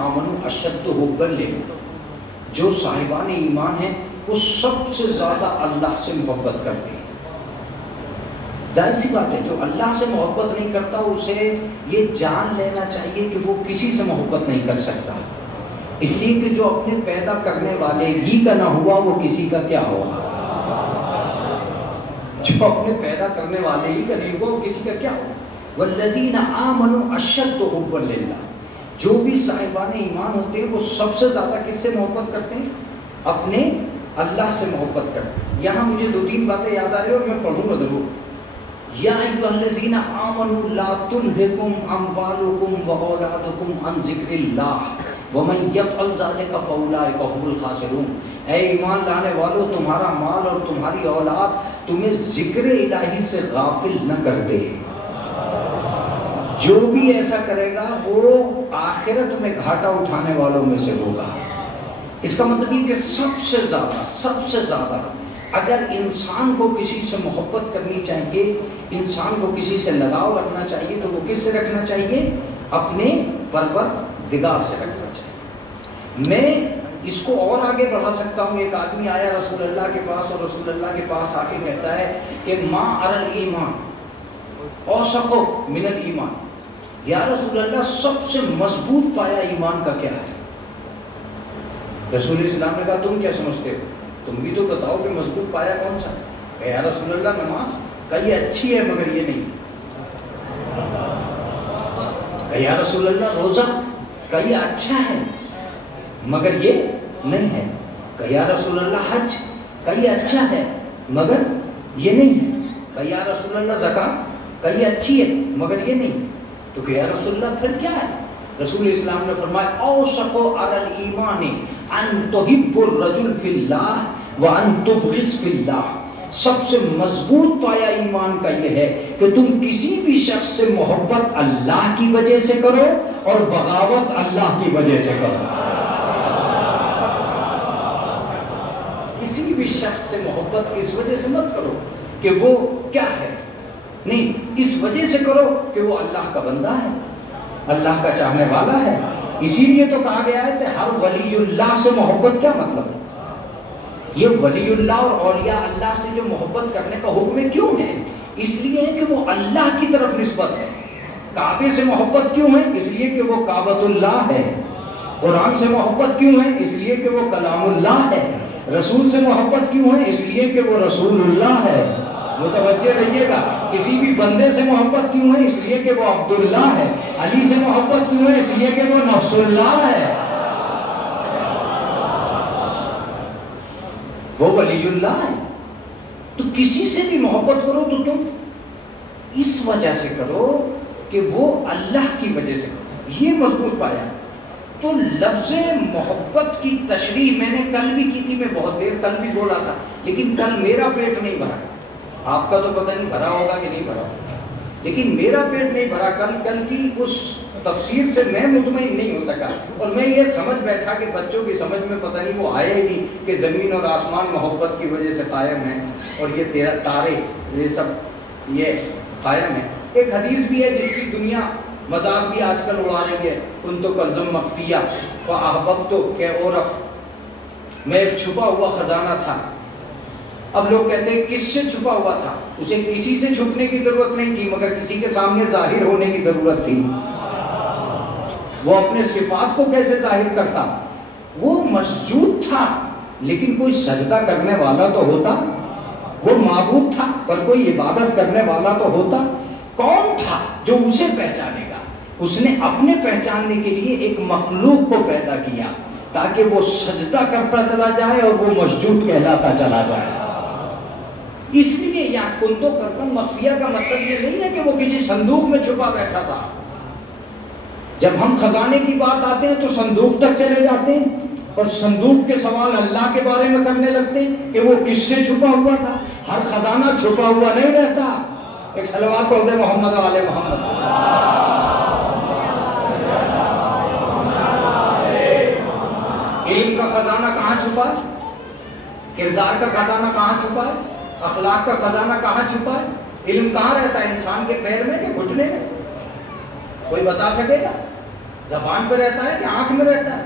آمنوا اشد حبا للہ، جو صاحبان ایمان ہیں وہ سب سے زیادہ اللہ سے محبت کرتے ہیں۔ ظاہر سی بات ہے، جو اللہ سے محبت نہیں کرتا اسے یہ جان لینا چاہیے کہ وہ کسی سے محبت نہیں کر سکتا، اس لیے کہ جو اپنے پیدا کرنے والے ہی کا نہ ہوا وہ کسی کا کیا ہوگا؟ جو اپنے پیدا کرنے والے ہی کا نہیں ہوا وہ کسی کا کیا ہوگا؟ والذین آمنوا اشد حبا للہ، جو بھی صاحبان ایمان ہوتے ہیں وہ سب سے زیادہ کس سے محبت کرتے ہیں؟ اپنے اللہ سے محبت کرتے ہیں۔ یہاں مجھے دو تین باتیں یاد آ رہی ہیں اور میں پڑھوں گا ضرور۔ یا ایھا الذین آمنوا لا تلھکم اموالکم واولادکم عن ذکر اللہ ومن یفعل ذلک فاولئک هم الخاسرون۔ اے ایمان لانے والو، تمہارا مال اور تمہاری اولاد تمہیں ذکر الہی سے غافل نہ کر دے۔ جو بھی ایسا کرے گا وہ آخرت میں گھاٹا اٹھانے والوں میں سے ہوگا۔ اس کا مطلب یہ کہ سب سے زیادہ اگر انسان کو کسی سے محبت کرنی چاہیے، انسان کو کسی سے لگاؤ رکھنا چاہیے تو وہ کس سے رکھنا چاہیے؟ اپنے پروردگار سے رکھنا چاہیے۔ میں اس کو اور آگے بڑھا سکتا ہوں۔ ایک آدمی آیا رسول اللہ کے پاس اور رسول اللہ کے پاس آ کے کہتا ہے کہ ما ارى الایمان اوثق من الایمان، یا رسول اللہ سب سے مضبوط پایا ایمان کا کیا ہے؟ رسول اسلام نے کہا تم کیا سمجھتے ہو؟ تم بھی تو بتاؤ کہ مضبوط پایا کون سا ہے؟ یا رسول اللہ نماز، کہ یہ اچھی ہے مگر یہ نہیں۔ کہ یا رسول اللہ روزہ، کہ یہ اچھا ہے مگر یہ نہیں ہے۔ کہ یا رسول اللہ حج، کہ یہ اچھا ہے مگر یہ نہیں ہے۔ کہ یا رسول اللہ زکوٰۃ، کہ یہ اچھی ہے مگر یہ نہیں۔ تو کہ یا رسول اللہ پھر کیا ہے؟ رسول اسلام نے فرمایا اوثق علی الایمان ان تحب الرجل فی اللہ وان تبغض فی اللہ۔ سب سے مضبوط پایا ایمان کا یہ ہے کہ تم کسی بھی شخص سے محبت اللہ کی وجہ سے کرو اور بغاوت اللہ کی وجہ سے کرو۔ کسی بھی شخص سے محبت اس وجہ سے مت کرو کہ وہ کیا ہے، نہیں، اس وجہ سے کرو کہ وہ اللہ کا بندہ ہے، اللہ کا چاہنے والا ہے۔ اسی لیے تو کہا گیا ہے کہ ہر ولی اللہ سے محبت، کیا مطلب ہے؟ یہ ولی اللہ اور اولیاء اللہ سے جو محبت کرنے کا حکم کیوں ہے؟ اس لیے ہے کہ وہ اللہ کی طرف نسبت ہے۔ کعبے سے محبت کیوں ہے؟ اس لیے کہ وہ کعبۃ اللہ ہے۔ قرآن سے محبت کیوں ہے؟ اس لیے کہ وہ کلام اللہ ہے۔ رسول سے محبت کیوں ہے؟ اس لیے کہ وہ رسول اللہ ہے۔ متوجہ رہیے گا، کسی بھی بندے سے محبت کیوں ہے؟ اس لیے کہ وہ عبداللہ ہے۔ علی سے محبت کیوں ہے؟ اس لیے کہ وہ نفس اللہ ہے، وہ ولی اللہ ہے۔ تو کسی سے بھی محبت کرو تو تم اس وجہ سے کرو کہ وہ اللہ کی وجہ سے کرو، یہ مضبوط پایا۔ تو لفظ محبت کی تشریح میں نے کل بھی کی تھی، میں بہت دیر کل بھی بولا تھا، لیکن کل میرا پیٹ نہیں بھرا۔ آپ کا تو پتہ نہیں بھرا ہوگا کہ نہیں بھرا، لیکن میرا پیٹ نہیں بھرا۔ کل کی اس تفسیر سے میں مطمئن نہیں ہو سکا، اور میں یہ سمجھ بیٹھا کہ بچوں کی سمجھ میں پتہ نہیں وہ آئے ہی نہیں کہ زمین اور آسمان محبت کی وجہ سے قائم ہیں، اور یہ تیرا تارے یہ سب یہ قائم ہے۔ ایک حدیث بھی ہے جس کی دنیا مذاق بھی آج کل اڑا رہی ہے، ان تو کنزم مخفیہ فاحببت کہ عرف، میں ایک چھپا ہوا خزانہ تھا۔ اب لوگ کہتے ہیں کس سے چھپا ہوا تھا؟ اسے کسی سے چھپنے کی ضرورت نہیں تھی، مگر کسی کے سامنے ظاہر ہونے کی ضرورت تھی۔ وہ اپنے صفات کو کیسے ظاہر کرتا؟ وہ مسجود تھا لیکن کوئی سجدہ کرنے والا تو ہوتا، وہ معبود تھا پر کوئی عبادت کرنے والا تو ہوتا۔ کون تھا جو اسے پہچانے گا؟ اس نے اپنے پہچاننے کے لیے ایک مخلوق کو پیدا کیا تاکہ وہ سجدہ کرتا چلا جائے اور وہ مسجود کہلاتا چلا جائے۔ اس لیے یہاں کنتو کنزم مخفیہ کا مطلب یہ نہیں ہے کہ وہ کسی صندوق میں چھپا بیٹھا تھا۔ جب ہم خزانے کی بات آتے ہیں تو صندوق تک چلے جاتے ہیں اور صندوق کے سوال اللہ کے بارے میں کرنے لگتے ہیں کہ وہ کس سے چھپا ہوا تھا۔ ہر خزانہ چھپا ہوا نہیں رہتا۔ ایک صلوات پڑھ دے محمد و آل محمد۔ علم کا خزانہ کہاں چھپا ہے؟ کردار کا خزانہ کہاں چھپا ہے؟ اخلاق کا خزانہ کہاں چھپا ہے؟ علم کہاں رہتا ہے؟ انسان کے پیر میں کہ گھٹنے میں؟ کوئی بتا سکے گا؟ زبان پہ رہتا ہے کہ آنکھ میں رہتا ہے؟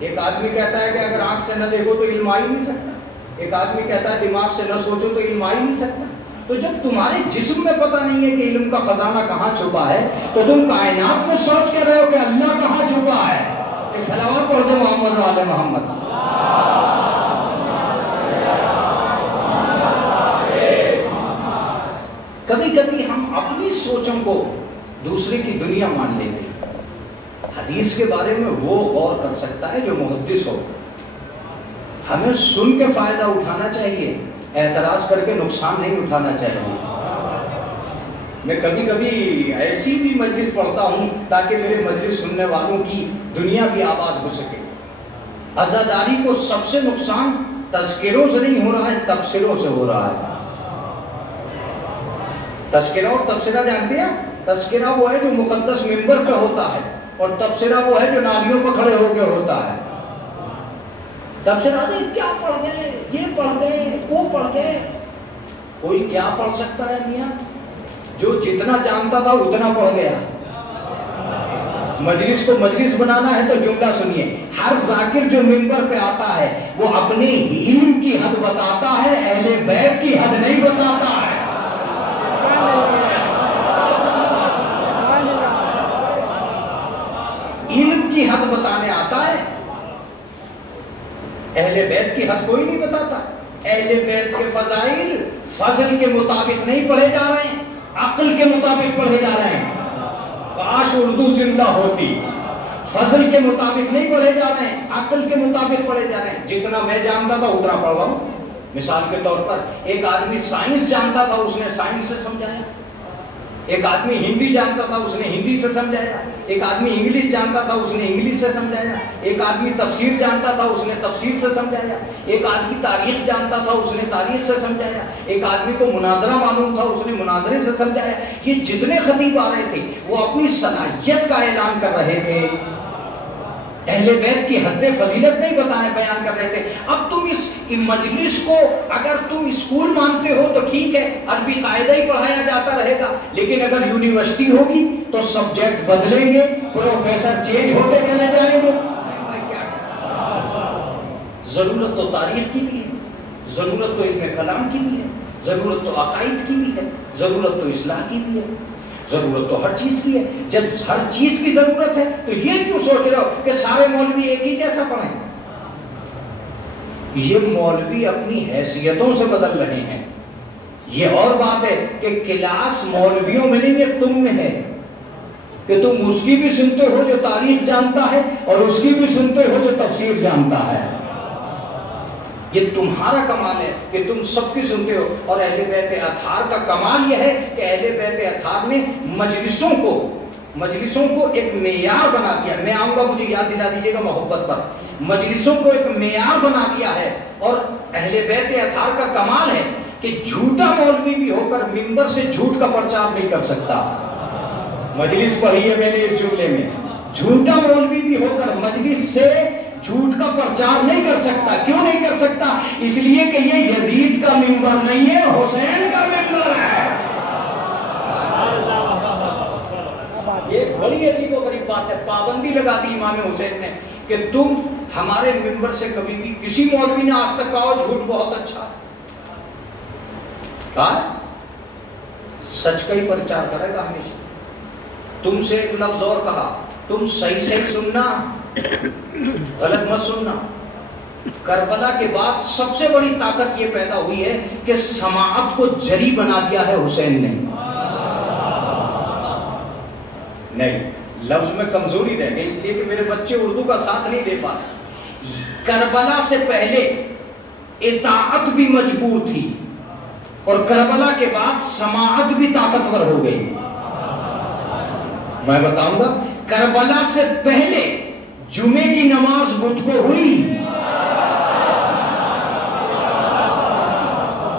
ایک آدمی کہتا ہے کہ اگر آنکھ سے نہ دیکھو تو علم آ ہی نہیں سکتا، ایک آدمی کہتا ہے دماغ سے نہ سوچو تو علم آ ہی نہیں سکتا۔ تو جب تمہارے جسم میں پتہ نہیں ہے کہ علم کا خزانہ کہاں چھپا ہے، تو تم کائنات میں سوچ کر رہے ہو کہ اللہ کہاں چھپا ہے۔ ایک صلوات پڑھ دو محمد وعلی محمد۔ کبھی کبھی ہم اپنی سوچوں کو دوسرے کی دنیا مان لیتے ہیں۔ حدیث کے بارے میں وہ غور کر سکتا ہے جو محدث ہو۔ ہمیں سن کے فائدہ اٹھانا چاہیے، اعتراض کر کے نقصان نہیں اٹھانا چاہیے۔ میں کبھی کبھی ایسی بھی مجلس پڑھتا ہوں تاکہ میرے مجلس سننے والوں کی دنیا بھی آباد ہو سکے۔ عزاداری کو سب سے نقصان تذکروں سے نہیں ہو رہا ہے، تبصروں سے ہو رہا ہے۔ تذکرہ اور تبصرہ جانتے ہیں؟ تذکرہ وہ ہے جو مقدس منبر پہ ہوتا ہے، اور تبصرہ وہ ہے جو نالیوں پہ کھڑے ہو کے ہوتا ہے۔ تبصرہ کیا پڑھ گئے، یہ پڑھ گئے، وہ پڑھ گئے۔ کوئی کیا پڑھ سکتا ہے میاں؟ جو جتنا جانتا تھا اتنا پڑھ گیا۔ مجلس کو مجلس بنانا ہے تو جملہ سنیے، ہر ذاکر جو منبر پہ آتا ہے وہ اپنے علم کی حد بتاتا ہے، اہل بیت کی حد نہیں بتاتا ہے۔ علم کی حد بتانے آتا ہے، اہل بیت کی حد کوئی نہیں بتاتا۔ اہل بیت کے فضائل فضل کے مطابق نہیں پڑھے جا رہے ہیں، عقل کے مطابق پڑھے جا رہے ہیں۔ کاش اردو زندہ ہوتی، فضل کے مطابق نہیں پڑھے جا رہے ہیں، عقل کے مطابق پڑھے جا رہے ہیں۔ جتنا میں جانتا تھا اتنا پڑھ رہا ہوں۔ مثال کے طور پر ایک آدمی سائنس جانتا تھا، اس نے سائنس سے سمجھایا۔ ایک آدمی ہندی جانتا تھا، اس نے ہندی سے سمجھایا۔ ایک آدمی انگلش جانتا تھا، اس نے انگلش سے سمجھایا۔ ایک آدمی تفسیر جانتا تھا، اس نے تفسیر سے سمجھایا۔ ایک آدمی تاریخ جانتا تھا، اس نے تاریخ سے سمجھایا۔ ایک آدمی کو مناظرہ معلوم تھا، اس نے مناظرے سے سمجھایا۔ یہ جتنے خطیب آ رہے تھے وہ اپنی صلاحیت کا اعلان کر رہے تھے، اہل بیت کی حد فضیلت نہیں بیان کر رہے تھے۔ اب تم اس مجلس کو اگر تم اسکول مانتے ہو تو ٹھیک ہے، عربی قاعدہ ہی پڑھایا جاتا رہے گا، لیکن اگر یونیورسٹی ہوگی تو سبجیکٹ بدلیں گے، پروفیسر چینج ہوتے چلے جائیں گے۔ ضرورت تو تاریخ کی بھی ہے، ضرورت تو علم کلام کی بھی ہے، ضرورت تو عقائد کی بھی ہے، ضرورت تو اصلاح کی بھی ہے، ضرورت تو ہر چیز کی ہے۔ جب ہر چیز کی ضرورت ہے تو یہ کیوں سوچ رہے ہو کہ سارے مولوی ایک ہی جیسا پڑھیں؟ یہ مولوی اپنی حیثیتوں سے بدل رہے ہیں۔ یہ اور بات ہے کہ کلاس مولویوں میں نہیں، یہ تم میں ہے کہ تم اس کی بھی سنتے ہو جو تاریخ جانتا ہے اور اس کی بھی سنتے ہو جو تفسیر جانتا ہے۔ یہ تمہارا کمال ہے کہ تم سب کی سنتے ہو۔ اور اہل بیت اطہار کا کمال یہ ہے کہ اہل بیت اطہار نے مجلسوں کو ایک معیار بنا دیا۔ میں آؤں گا، مجھے یاد دلا دیجیے گا محبت پر۔ مجلسوں کو ایک معیار بنا دیا ہے، اور اہل بیت اطہار کا کمال ہے کہ جھوٹا مولوی بھی ہو کر منبر سے جھوٹ کا پرچار نہیں کر سکتا۔ مجلس پڑھی ہے میں نے اس جملے میں، جھوٹا مولوی بھی ہو کر مجلس سے جھوٹ کا پرچار نہیں کر سکتا۔ کیوں نہیں کر سکتا؟ اس لیے کہ یہ یزید کا منبر نہیں ہے، حسین کا منبر ہے۔ یہ بڑی عجیب و غریب بات ہے، پابندی لگا دی امام حسین نے کہ تم ہمارے منبر سے کبھی بھی، کسی مولوی نے آج تک کہا جھوٹ بہت اچھا کہا، سچ کا ہی پرچار کرے گا ہمیشہ۔ تم سے ایک لفظ اور کہا، تم صحیح صحیح سننا، غلط مت سننا۔ کربلا کے بعد سب سے بڑی طاقت یہ پیدا ہوئی ہے کہ سماعت کو جری بنا دیا ہے حسین نے۔ نہیں، لفظ میں کمزوری رہ گئی، اس لیے کہ میرے بچے اردو کا ساتھ نہیں دے پاتے۔ کربلا سے پہلے اطاعت بھی مجبور تھی، اور کربلا کے بعد سماعت بھی طاقتور ہو گئی۔ میں بتاؤں گا، کربلا سے پہلے جمعے کی نماز بدھ کو ہوئی،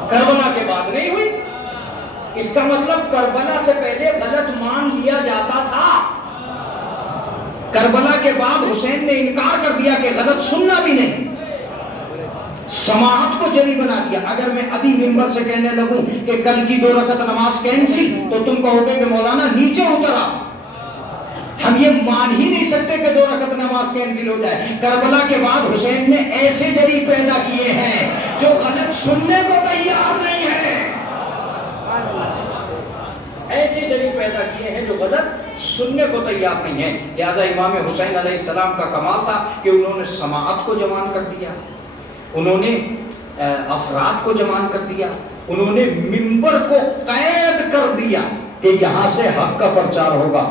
کربلا کے بعد نہیں ہوئی۔ اس کا مطلب کربلا سے پہلے غلط مان لیا جاتا تھا، کربلا کے بعد حسین نے انکار کر دیا کہ غلط سننا بھی نہیں، سماعت کو جری بنا دیا۔ اگر میں ابھی منبر سے کہنے لگوں کہ کل کی 2 رکعت نماز کینسل، تو تم کہو گے کہ مولانا نیچے اترا، ہم یہ مان ہی نہیں سکتے کہ 2 رکعت نماز کینسل ہو جائے. کربلا کے بعد حسین نے ایسے جری پیدا کیے ہیں جو غلط سننے کو تیار نہیں ہے. ایسے جری پیدا کیے ہیں جو غلط سننے کو تیار نہیں ہے. لہذا امام حسین علیہ السلام کا کمال تھا کہ انہوں نے سماعت کو جوان کر دیا, انہوں نے افراد کو جوان کر دیا, انہوں نے منبر کو قید کر دیا کہ یہاں سے حق کا پرچار ہوگا,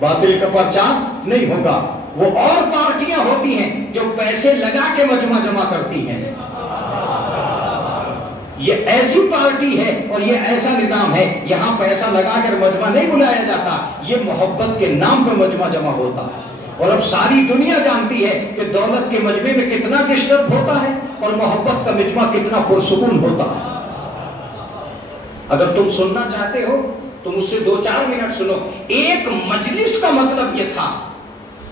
باطل کا پرچار نہیں ہوگا. وہ اور پارٹیاں ہوتی ہیں جو پیسے لگا کے مجمع جمع کرتی ہیں, یہ ایسی پارٹی ہے اور یہ ایسا نظام ہے, یہاں پیسہ لگا کر مجمع نہیں بلایا جاتا, یہ محبت کے نام پہ مجمع جمع ہوتا ہے. اور اب ساری دنیا جانتی ہے کہ دولت کے مجمع میں کتنا ڈسٹرب ہوتا ہے اور محبت کا مجمع کتنا پرسکون ہوتا ہے. اگر تم سننا چاہتے ہو تو مجھ سے 2-4 منٹ سنو. ایک مجلس کا مطلب یہ تھا,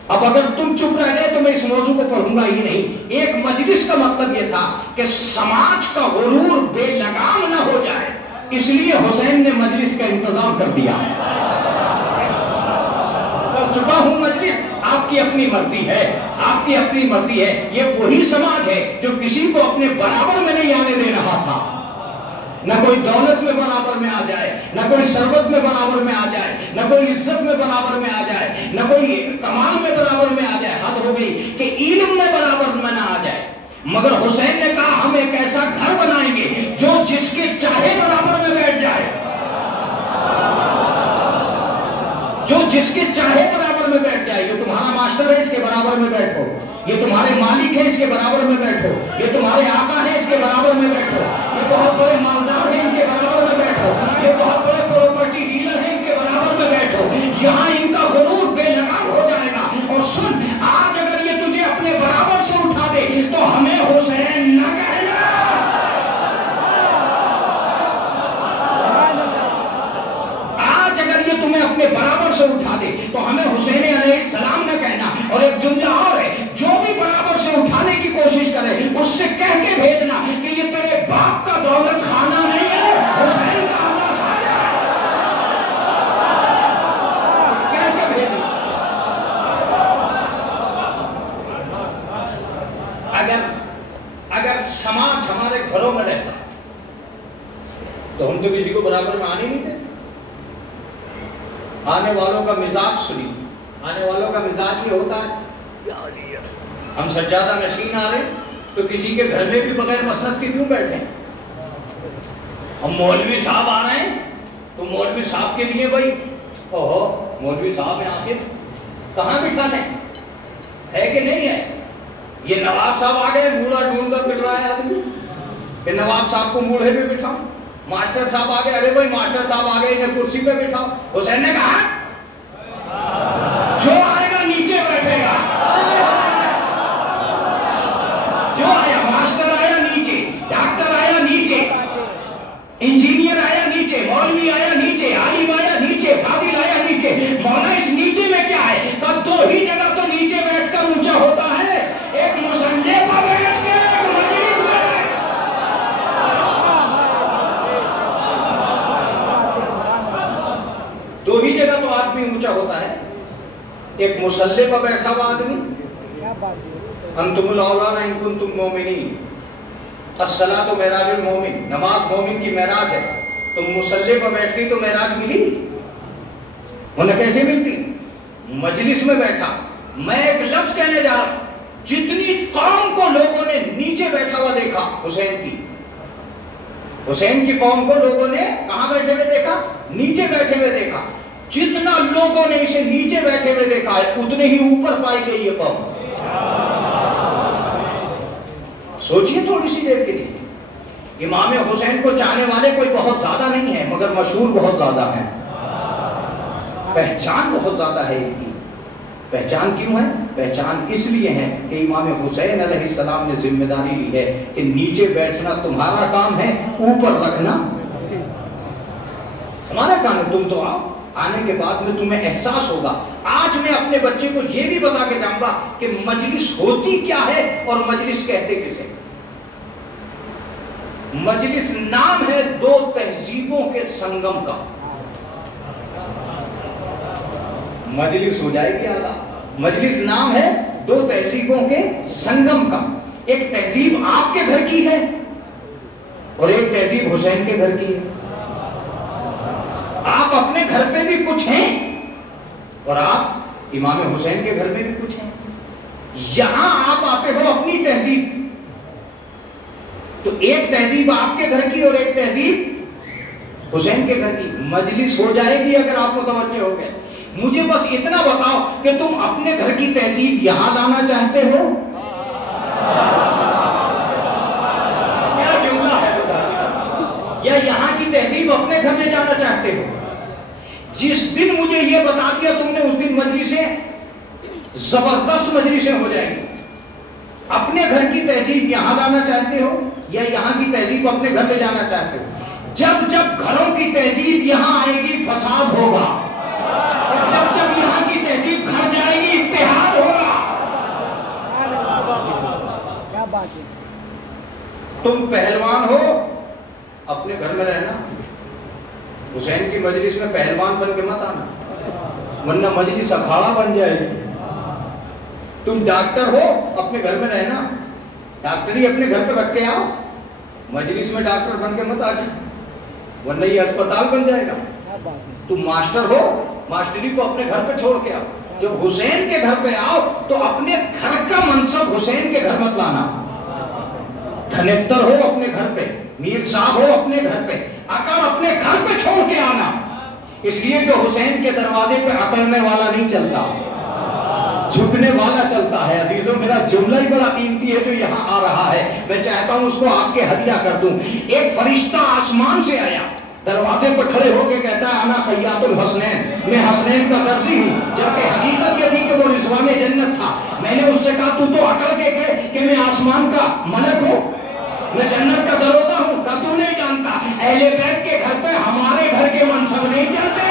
اب اگر تم چپ رہ گئے تو میں اس موضوع کو پڑھوں گا ہی نہیں. ایک مجلس کا مطلب یہ تھا کہ سماج کا غرور بے لگام نہ ہو جائے, اس لیے حسین نے مجلس کا انتظام کر دیا. چکا ہوں مجلس, آپ کی اپنی مرضی ہے, آپ کی اپنی مرضی ہے. یہ وہی سماج ہے جو کسی کو اپنے برابر میں نہیں آنے دے رہا تھا. نہ کوئی دولت میں برابر میں آ جائے, نہ کوئی ثروت میں برابر میں آ جائے, نہ کوئی عزت میں برابر میں آ جائے, نہ کوئی کمال میں برابر میں آ جائے. حد ہو گئی کہ علم میں برابر میں نہ آ جائے. مگر حسین نے کہا ہم ایک ایسا گھر بنائیں گے جو جس کے چاہے برابر میں بیٹھ جائے, جو جس کے چاہے برابر میں بیٹھ جائے. یہ تمہارا ماسٹر ہے, اس کے برابر میں بیٹھو. یہ تمہارے مالک ہے, اس کے برابر میں بیٹھو. یہ تمہارے آقا ہے, اس کے برابر میں بیٹھو. یہ بہت بڑے مالدار ہیں, ان کے برابر میں بیٹھو. یہ بہت بڑے پراپرٹی ڈیلر ہیں, ان کے برابر میں بیٹھو. یہاں ان کا غرور بے لگام ہو جائے گا. اور سن, آج اگر یہ تجھے اپنے برابر سے اٹھا دے تو ہمیں حسین نہ کہنا. آج اگر یہ تمہیں اپنے برابر سے اٹھا دے تو ہمیں حسین علیہ السلام نہ کہنا. اور ایک جملہ اور ہے, جو بھی برابر سے اٹھانے کی کوشش کرے اس سے کہہ کے بھیجنا کہ یہ تیرے باپ کا دولت خانہ نہیں ہے, حسین کا آزاد خانہ ہے. کہہ کے بھیجنا. اگر سماج ہمارے گھروں میں رہتا تو ہم تو کسی کو برابر میں آنے نہیں دیتے. آنے والوں کا مزاج سنی, آنے والوں کا مزاج یہ ہوتا ہے, ہم سجادہ نشین آ رہے تو کسی کے گھر میں بھی بغیر مسند کی کیوں بیٹھے. ہم مولوی صاحب آ رہے ہیں تو مولوی صاحب کے لیے بھائی اوہو مولوی صاحب ہیں آخر کہاں بٹھانے ہے کہ نہیں ہے. یہ نواب صاحب آ گئے, موڑا ڈھونڈ کر بٹھ رہا ہے آدمی کہ نواب صاحب کو موڑے پہ بٹھاؤ. ماسٹر صاحب آ گئے, ارے بھائی ماسٹر صاحب آ گئے, انہیں کرسی پہ بٹھاؤ. حسین نے کہا جو آئے گا نیچے بیٹھے گا. جو آیا, ماسٹر آیا نیچے, ڈاکٹر آیا نیچے, انجینئر آیا نیچے, مولوی آیا نیچے, عالم آیا نیچے, فاضل آیا نیچے. مولا اس نیچے میں کیا ہے؟ تب 2 ہی جگہ تو نیچے بیٹھ کر اونچا ہوتا ہے, ایک مسندے پر بیٹھ کے, ایک مجلس میں. دو ہی جگہ تو آدمی اونچا ہوتا ہے, ایک مسلح پر بیٹھا ہوا آدمی, انتم الاولیاء ان کنتم مومنین, الصلاۃ معراج المومن, نماز مومن کی معراج ہے. تم مسلح پر بیٹھ گئی تو معراج ملی, انہیں کیسے ملتی؟ مجلس میں بیٹھا. میں ایک لفظ کہنے جا رہا ہوں, جتنی قوم کو لوگوں نے نیچے بیٹھا ہوا دیکھا حسین کی قوم کو لوگوں نے کہاں بیٹھے ہوئے دیکھا؟ نیچے بیٹھے ہوئے دیکھا. جتنا لوگوں نے اسے نیچے بیٹھے ہوئے دیکھا ہے اتنے ہی اوپر پائی گئی یہ قوم. سوچئے تھوڑی سی دیر کے لیے, امام حسین کو چاہنے والے کوئی بہت زیادہ نہیں ہے مگر مشہور بہت زیادہ ہیں. پہچان بہت زیادہ ہے ان کی. پہچان کیوں ہے؟ پہچان اس لیے ہے کہ امام حسین علیہ السلام نے ذمہ داری لی ہے کہ نیچے بیٹھنا تمہارا کام ہے, اوپر رکھنا ہمارا کام ہے. تم تو آؤ, آنے کے بعد میں تمہیں احساس ہوگا. آج میں اپنے بچے کو یہ بھی بتا کے جاؤں گا کہ مجلس ہوتی کیا ہے اور مجلس کہتے کسے. مجلس نام ہے 2 تہذیبوں کے سنگم کا. مجلس ہو جائے گی اعلیٰ. مجلس نام ہے دو تہذیبوں کے سنگم کا. ایک تہذیب آپ کے گھر کی ہے اور ایک تہذیب حسین کے گھر کی ہے. آپ اپنے گھر پہ بھی کچھ ہیں اور آپ امام حسین کے گھر میں بھی کچھ ہیں. یہاں آپ آتے ہو اپنی تہذیب, تو ایک تہذیب آپ کے گھر کی اور ایک تہذیب حسین کے گھر کی. مجلس ہو جائے گی اگر آپ متوجہ ہو گئے. مجھے بس اتنا بتاؤ کہ تم اپنے گھر کی تہذیب یہاں لانا چاہتے ہو یا یہاں کی تہذیب اپنے گھر میں جانا چاہتے ہو؟ جس دن مجھے یہ بتا دیا تم نے, اس دن مجلسیں زبردست مجلسیں ہو جائیں گی. اپنے گھر کی تہذیب یہاں لانا چاہتے ہو یا یہاں کی تہذیب اپنے گھر میں جانا چاہتے ہو؟ جب جب گھروں کی تہذیب یہاں آئے گی فساد ہوگا, اور جب جب یہاں کی تہذیب گھر جائے گی اتحاد ہوگا. کیا بات ہے. تم پہلوان ہو, اپنے گھر میں رہنا. حسین کی مجلس میں پہلوان بن کے مت آنا, ورنہ مجلس اکھاڑا بن جائے گی. تم ڈاکٹر ہو, اپنے گھر میں رہنا. ڈاکٹری اپنے گھر پہ رکھ کے آؤ, مجلس میں ڈاکٹر بن کے مت آ جائے, ورنہ یہ اسپتال بن جائے گا. تم ماسٹر ہو, ماسٹری کو اپنے گھر پہ چھوڑ کے آؤ. جب حسین کے گھر پہ آؤ تو اپنے گھر کا منصب حسین کے گھر مت لانا. دھنیتر ہو اپنے گھر پہ, میر صاحب ہو اپنے گھر پہ, عقل اپنے گھر پہ چھوڑ کے آنا. اس لیے کہ حسین کے دروازے پہ عقلنے والا نہیں چلتا, جھکنے والا چلتا ہے. عزیزوں, میرا جملہ ہی بڑا قیمتی ہے جو یہاں آ رہا ہے, میں چاہتا ہوں اس کو آپ کے ہدیہ کر دوں. ایک فرشتہ آسمان سے آیا, دروازے پر کھڑے ہو کے کہتا ہے انا خیاط الحسنین, میں حسنین کا درزی ہوں. جبکہ حقیقت یہ تھی کہ وہ رضوان جنت تھا. میں نے اس سے کہا تو عقل کے کہ میں آسمان کا ملک ہوں, میں جنت کا دروازہ ہوں. کہ تو نہیں جانتا, اہل بیت کے گھر پہ ہمارے گھر کے منصب نہیں چلتے.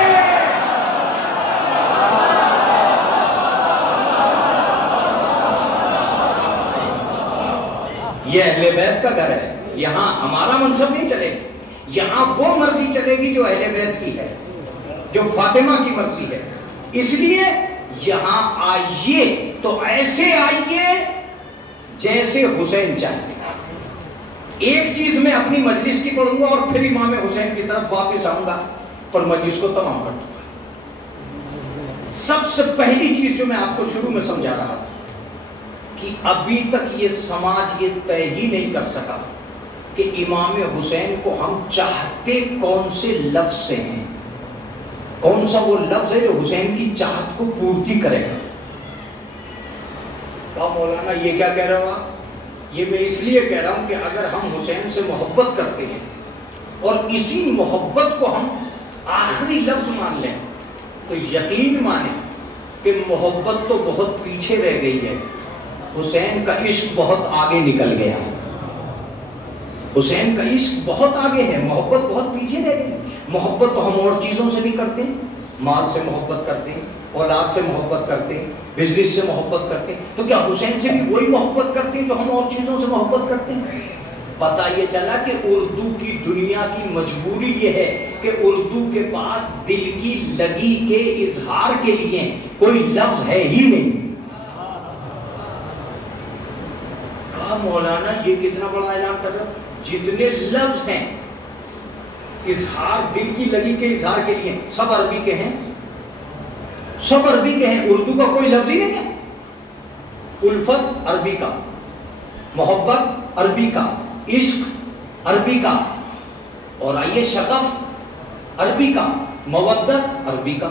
یہ اہل بیت کا گھر ہے, یہاں ہمارا منصب نہیں چلے. یہاں وہ مرضی چلے گی جو اہل بیت کی ہے, جو فاطمہ کی مرضی ہے. اس لیے یہاں آئیے تو ایسے آئیے جیسے حسین چاہتے. ایک چیز میں اپنی مجلس کی پڑھوں گا اور پھر امام حسین کی طرف واپس آؤں گا اور مجلس کو تمام کر دوں گا. سب سے پہلی چیز جو میں آپ کو شروع میں سمجھا رہا تھا کہ ابھی تک یہ سماج یہ طے ہی نہیں کر سکا کہ امام حسین کو ہم چاہتے کون سے لفظ سے ہیں, کون سا وہ لفظ ہے جو حسین کی چاہت کو پورتی کرے گا. مولانا یہ کیا کہہ رہا ہوا؟ یہ میں اس لیے کہہ رہا ہوں کہ اگر ہم حسین سے محبت کرتے ہیں اور اسی محبت کو ہم آخری لفظ مان لیں تو یقین مانیں کہ محبت تو بہت پیچھے رہ گئی ہے, حسین کا عشق بہت آگے نکل گیا. حسین کا عشق بہت آگے ہے, محبت بہت پیچھے رہ گئی. محبت تو ہم اور چیزوں سے بھی کرتے ہیں, مال سے محبت کرتے ہیں, اولاد سے محبت کرتے ہیں, بزنس سے محبت کرتے ہیں. تو کیا حسین سے بھی وہی محبت کرتے ہیں جو ہم اور چیزوں سے محبت کرتے ہیں؟ پتہ یہ چلا کہ اردو کی دنیا کی مجبوری یہ ہے کہ اردو کے پاس دل کی لگی کے اظہار کے لیے کوئی لفظ ہے ہی نہیں. کہا مولانا یہ کتنا بڑا اعلان کر رہا ہے, جتنے لفظ ہیں اظہار دل کی لگی کے اظہار کے لیے سب عربی کے ہیں, سب عربی کے ہیں, اردو کا کوئی لفظ ہی نہیں ہے. الفت عربی کا, محبت عربی کا, عشق عربی کا, اور آئیے شغف عربی کا, مودت عربی کا.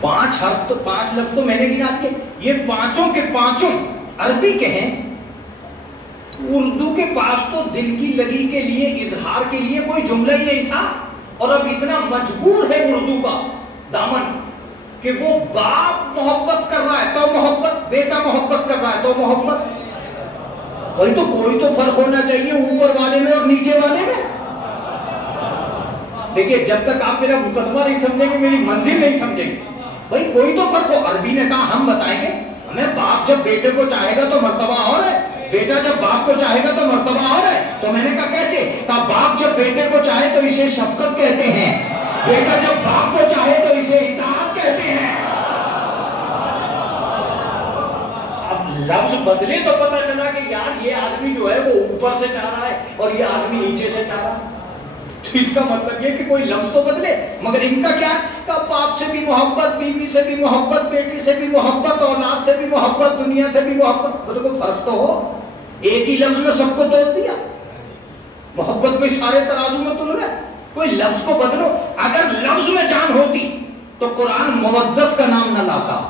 5 حرف تو 5 لفظ تو میں نے گنا دیے, یہ پانچوں کے پانچوں عربی کے ہیں. اردو کے پاس تو دل کی لگی کے لیے اظہار کے لیے کوئی جملہ ہی نہیں تھا, اور اب اتنا مجبور ہے اردو کا دامن کہ وہ باپ محبت کر رہا ہے تو محبت, بیٹا محبت کر رہا ہے تو محبت. وہی تو کوئی تو فرق ہونا چاہیے اوپر والے میں اور نیچے والے میں. دیکھیے جب تک آپ میرا مقدمہ نہیں سمجھیں گے میری منزل نہیں سمجھیں گے. بھائی کوئی تو فرق ہو. عربی نے کہا ہم بتائیں گے, ہمیں باپ جب بیٹے کو چاہے گا تو مرتبہ اور ہے, بیٹا جب باپ کو چاہے گا تو مرتبہ اور ہے. تو میں نے کہا کیسے؟ کہا باپ جب بیٹے کو چاہے تو اسے شفقت کہتے ہیں, بیٹا جب باپ کو چاہے تو اسے اطاعت کہتے ہیں. کہتے ہیں؟ اب لفظ بدلے تو پتہ چلا کہ یار یہ آدمی جو ہے وہ اوپر سے چاہ رہا ہے اور یہ آدمی نیچے سے چاہ رہا ہے، تو اس کا مطلب یہ کہ کوئی لفظ تو بدلے، مگر ان کا کیا ہے کہ باپ سے بھی محبت، بیوی سے بھی محبت، بیٹی سے بھی محبت، اولاد سے بھی محبت، دنیا سے بھی محبت، تو کوئی فرق تو ہو، ایک ہی لفظ میں سب کو توڑ دیا، محبت میں سارے ترازو میں تل گئے، کوئی لفظ کو بدلو۔ اگر لفظ میں جان ہوتی تو قرآن مودت کا نام نہ لاتا،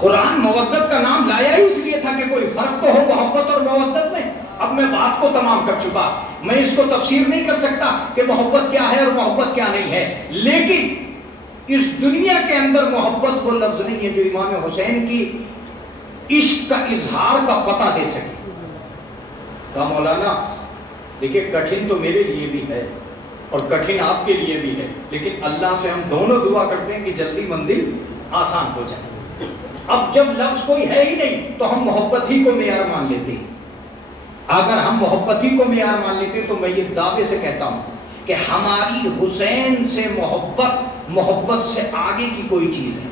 قرآن مودت کا نام لایا ہی اس لیے تھا کہ کوئی فرق تو ہو محبت اور مودت میں۔ اب میں بات کو تمام کر چکا، میں اس کو تفسیر نہیں کر سکتا کہ محبت کیا ہے اور محبت کیا نہیں ہے، لیکن اس دنیا کے اندر محبت وہ لفظ نہیں ہے جو امام حسین کی عشق کا اظہار کا پتہ دے سکے۔ کہا مولانا دیکھیں کٹھن تو میرے لیے بھی ہے اور کٹھن آپ کے لیے بھی ہے، لیکن اللہ سے ہم دونوں دعا کرتے ہیں کہ جلدی منزل آسان ہو جائے۔ اب جب لفظ کوئی ہے ہی نہیں تو ہم محبت ہی کو معیار مان لیتے ہیں۔ اگر ہم محبت ہی کو معیار مان لیتے تو میں یہ دعوے سے کہتا ہوں کہ ہماری حسین سے محبت سے آگے کی کوئی چیز ہے۔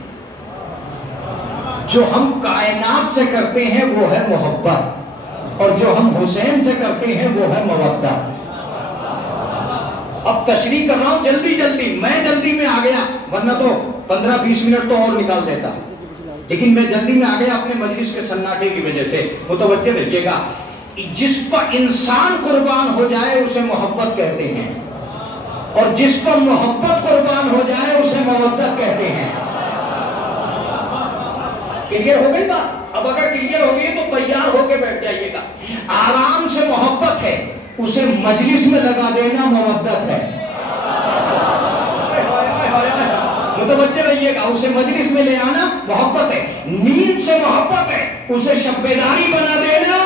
جو ہم کائنات سے کرتے ہیں وہ ہے محبت، اور جو ہم حسین سے کرتے ہیں وہ ہے مودت۔ اب تشریح کر رہا ہوں جلدی، میں جلدی میں آ گیا، ورنہ تو 15-20 منٹ تو اور نکال دیتا، لیکن میں جلدی میں آ گیا اپنے مجلس کے سناٹے کی وجہ سے۔ متوجہ رہیے گا، جس پر انسان قربان ہو جائے اسے محبت کہتے ہیں، اور جس پر محبت قربان ہو جائے اسے مودت کہتے ہیں۔ کلیئر ہو گئی بات؟ اب اگر کلیئر ہو گئی تو تیار ہو کے بیٹھ جائیے گا۔ آرام سے محبت ہے، اسے مجلس میں لگا دینا مودت ہے۔ متوجہ رہیے گا، اسے مجلس میں لے آنا محبت ہے۔ نیند سے محبت ہے، اسے شب بیداری بنا دینا،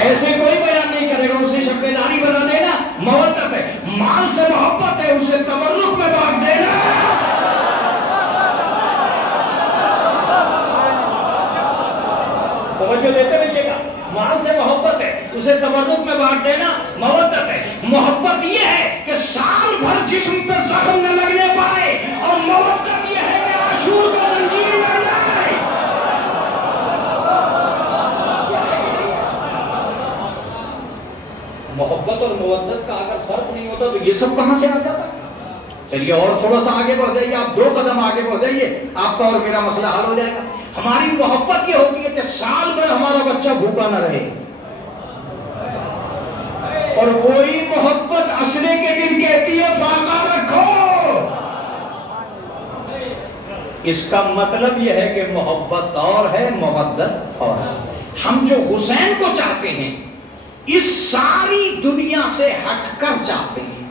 ایسے کوئی بیان نہیں کرے گا، اسے شب بیداری بنا دینا مودت ہے۔ مال سے محبت ہے، اسے تبرک میں بانٹ دینا، توجہ دیتے رہیے گا، مال سے محبت ہے، اسے تبرک میں بانٹ دینا مودت ہے۔ محبت یہ ہے کہ سال بھر جسم پہ زخم نہ لگنے پائے، اور مودت یہ ہے کہ عاشور کو زنجیر لگ جائے۔ محبت اور مودت کا اگر فرق نہیں ہوتا تو یہ سب کہاں سے آ جاتا؟ چلیے اور تھوڑا سا آگے بڑھ جائیے، آپ 2 قدم آگے بڑھ جائیے، آپ کا اور میرا مسئلہ حل ہو جائے گا۔ ہماری محبت یہ ہوتی ہے کہ سال بھر ہمارا بچہ بھوکا نہ رہے، اور وہی محبت عشرے کے دن کہتی ہے فاقہ رکھو۔ اس کا مطلب یہ ہے کہ محبت اور ہے، مودت اور ہے۔ ہم جو حسین کو چاہتے ہیں اس ساری دنیا سے ہٹ کر چاہتے ہیں۔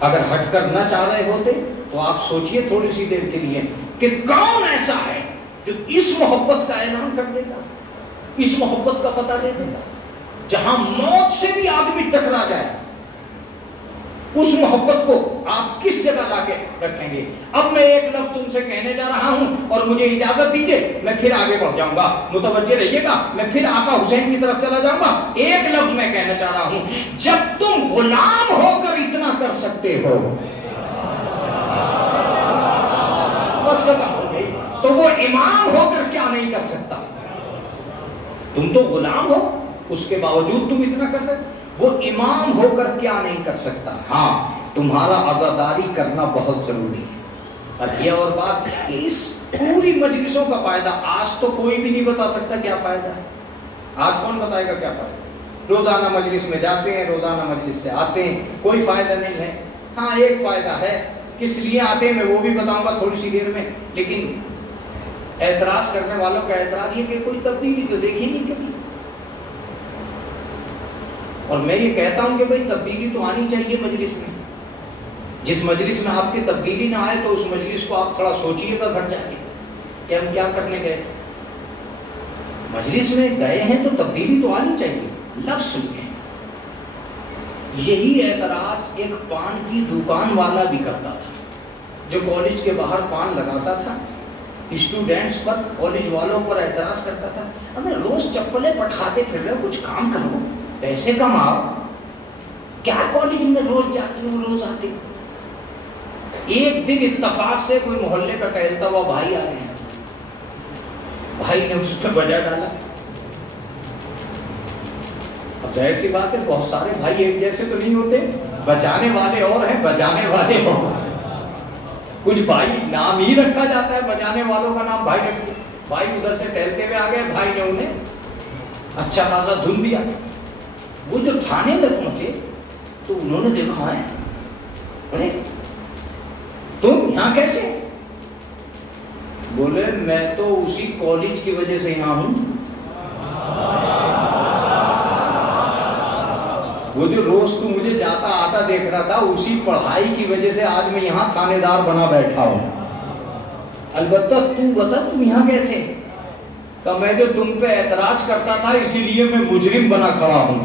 اگر ہٹ کر نہ چاہ رہے ہوتے تو آپ سوچئے تھوڑی سی دیر کے لیے کہ کون ایسا ہے جو اس محبت کا اعلان کر دے گا، اس محبت کا پتہ دے دے گا، جہاں موت سے بھی آدمی ٹکرا جائے، اس محبت کو آپ کس جگہ لا کے رکھیں گے؟ اب میں ایک لفظ تم سے کہنے جا رہا ہوں اور مجھے اجازت دیجئے، میں پھر آگے بڑھ جاؤں گا، متوجہ رہیے گا، میں پھر آقا حسین کی طرف چلا جاؤں گا۔ ایک لفظ میں کہنا چاہ رہا ہوں، جب تم غلام ہو کر اتنا کر سکتے ہو، بس ختم ہو گئی، تو وہ امام ہو کر کیا نہیں کر سکتا؟ تم تو غلام ہو، اس کے باوجود تم اتنا کر سکتے، وہ امام ہو کر کیا نہیں کر سکتا؟ ہاں تمہارا عزاداری کرنا بہت ضروری ہے۔ اب یہ اور بات، اس پوری مجلسوں کا فائدہ آج تو کوئی بھی نہیں بتا سکتا کیا فائدہ ہے۔ آج کون بتائے گا کیا فائدہ؟ روزانہ مجلس میں جاتے ہیں، روزانہ مجلس سے آتے ہیں، کوئی فائدہ نہیں ہے۔ ہاں ایک فائدہ ہے، کس لیے آتے ہیں میں وہ بھی بتاؤں گا تھوڑی سی دیر میں، لیکن اعتراض کرنے والوں کا اعتراض یہ کہ کوئی تبدیلی تو دیکھی نہیں کبھی، اور میں یہ کہتا ہوں کہ بھئی تبدیلی تو آنی چاہیے مجلس میں۔ جس مجلس میں آپ کی تبدیلی نہ آئے تو اس مجلس کو آپ تھوڑا سوچئے گا گھر جائیں گے کہ ہم کیا کرنے گئے تھے۔ مجلس میں گئے ہیں تو تبدیلی تو آنی چاہیے، لفظ سنیں۔ یہی اعتراض ایک پان کی دکان والا بھی کرتا تھا، جو کالج کے باہر پان لگاتا تھا، اسٹوڈنٹس پر، کالج والوں پر اعتراض کرتا تھا، ہمیں روز چپلیں پٹھاتے پھر رہے، کچھ کام کرو، پیسے کماؤ، کیا کالج میں روز جاتے ہو روز آتے ہو؟ ایک دن اتفاق سے کوئی محلے کا ٹہلتا ہوا بھائی آ رہے ہیں، بھائی نے اس پہ بجا ڈالا. اب ظاہر سی بات ہے بہت سارے بھائی ایک جیسے تو نہیں ہوتے، بچانے والے اور ہیں بجانے والے اور. کچھ بھائی نام ہی رکھا جاتا ہے، بجانے والوں کا نام بھائی رکھ. بھائی ادھر سے ٹہلتے ہوئے آ گئے، بھائی نے انہیں اچھا خاصا دھن دیا. وہ جو تھانے میں پہنچے تو انہوں نے دیکھا ہے، ارے تم یہاں کیسے؟ بولے میں تو اسی کالج کی وجہ سے یہاں ہوں. وہ جو روز تو مجھے جاتا آتا دیکھ رہا تھا، اسی پڑھائی کی وجہ سے آج میں یہاں تھانے دار بنا بیٹھا ہوں. البتہ تو بتا تم یہاں کیسے؟ کہ میں جو تم پہ اعتراض کرتا تھا اسی لیے میں مجرم بنا کھڑا ہوں.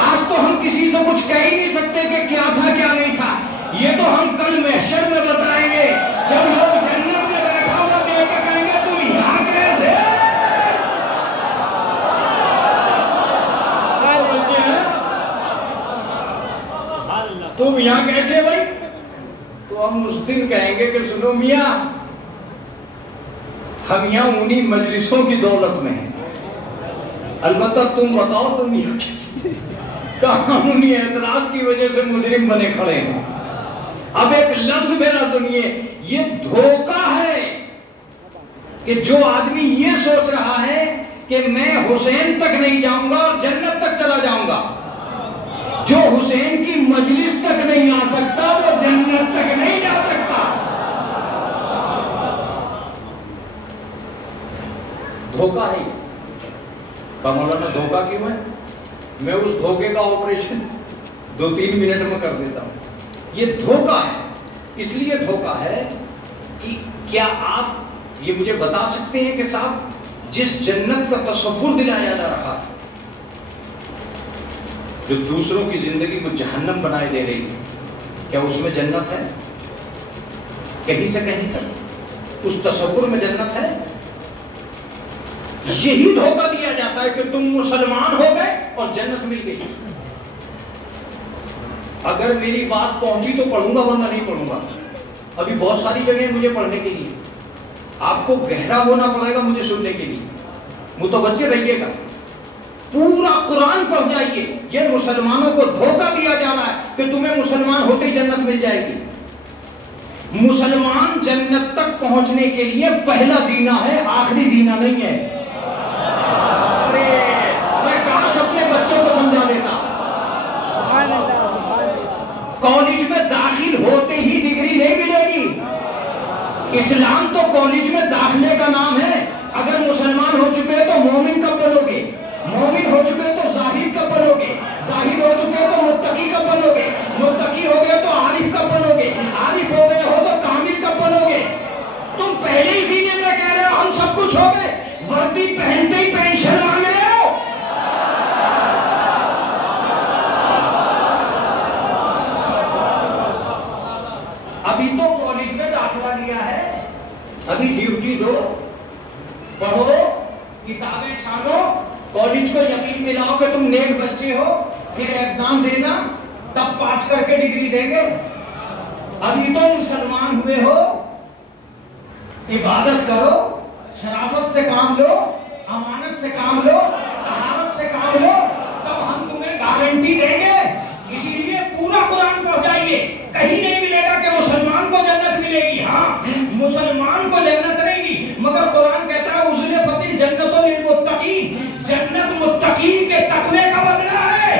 آج تو ہم کسی سے کچھ کہہ ہی نہیں سکتے کہ کیا تھا کیا نہیں تھا. یہ تو ہم کل محشر میں بتائیں گے، جب لوگ جنت میں بیٹھا ہوا دیکھ کے کہیں گے تم یہاں کیسے؟ تم یہاں کیسے بھائی؟ تو ہم اس دن کہیں گے کہ سنو میاں، ہم یہاں انہی مجلسوں کی دولت میں ہیں. البتہ تم بتاؤ تم یہاں کیسے؟ کہاں انہی اعتراض کی وجہ سے مجرم بنے کھڑے ہیں. اب ایک لفظ میرا سنیے، یہ دھوکہ ہے کہ جو آدمی یہ سوچ رہا ہے کہ میں حسین تک نہیں جاؤں گا اور جنت تک چلا جاؤں گا. جو حسین کی مجلس تک نہیں آ سکتا وہ جنت تک نہیں جا سکتا. دھوکہ ہے. مولانا دھوکہ کیوں ہے؟ میں اس دھوکے کا آپریشن 2-3 منٹ میں کر دیتا ہوں. یہ دھوکہ ہے. اس لیے دھوکہ ہے کہ کیا آپ یہ مجھے بتا سکتے ہیں کہ صاحب جس جنت کا تصور دلایا جا رہا ہے، جو دوسروں کی زندگی کو جہنم بنائے دے رہی ہے، کیا اس میں جنت ہے؟ کہیں سے کہیں تک اس تصور میں جنت ہے؟ یہی دھوکہ دیا جاتا ہے کہ تم مسلمان ہو گئے اور جنت مل گئی. اگر میری بات پہنچی تو پڑھوں گا ورنہ نہیں پڑھوں گا. ابھی بہت ساری جگہیں مجھے پڑھنے کے لیے، آپ کو گہرا ہونا پڑے گا مجھے سننے کے لیے. متوجہ رہیے گا، پورا قرآن پڑھ جائیے. یہ مسلمانوں کو دھوکہ دیا جا رہا ہے کہ تمہیں مسلمان ہوتے ہی جنت مل جائے گی. مسلمان جنت تک پہنچنے کے لیے پہلا زینہ ہے، آخری زینہ نہیں ہے. میں کاش اپنے بچوں کو سمجھا دیتا. کالج میں داخل ہوتے ہی ڈگری نہیں ملے گی. اسلام تو کالج میں داخلے کا نام ہے. اگر مسلمان ہو چکے تو مومن کب بنو گے؟ مومن ہو چکے تو زاہد کب بنو گے؟ زاہد ہو چکے تو متقی کب بنو گے؟ متقی ہو گئے تو عارف کب بنو گے؟ عارف ہو گئے ہو تو کامل کب بنو گے؟ تم پہلے ہی سینے میں کہہ رہے ہو ہم سب کچھ ہو گئے، وردی پہنتے ہی پینشن مانگ رہے ہو. ابھی تو کالج میں داخلہ لیا ہے، ابھی ڈیوٹی دو، پڑھو، کتابیں چھانو، کالج کو یقین دلاؤ کہ تم نیک بچے ہو، پھر ایگزام دینا، تب پاس کر کے ڈگری دیں گے. ابھی تو مسلمان ہوئے ہو، عبادت کرو، شرافت سے کام لو، امانت سے کام لو، طہارت سے کام لو، تب ہم تمہیں گارنٹی دیں گے. اسی لیے پورا قرآن پڑھ جائیے، کہیں نہیں ملے گا کہ مسلمان کو جنت ملے گی. ہاں مسلمان کو جنت نہیں دی، مگر قرآن کہتا ہے ازلفت الجنت للمتقین، جنت متقین کے تقوی کا بدلہ ہے.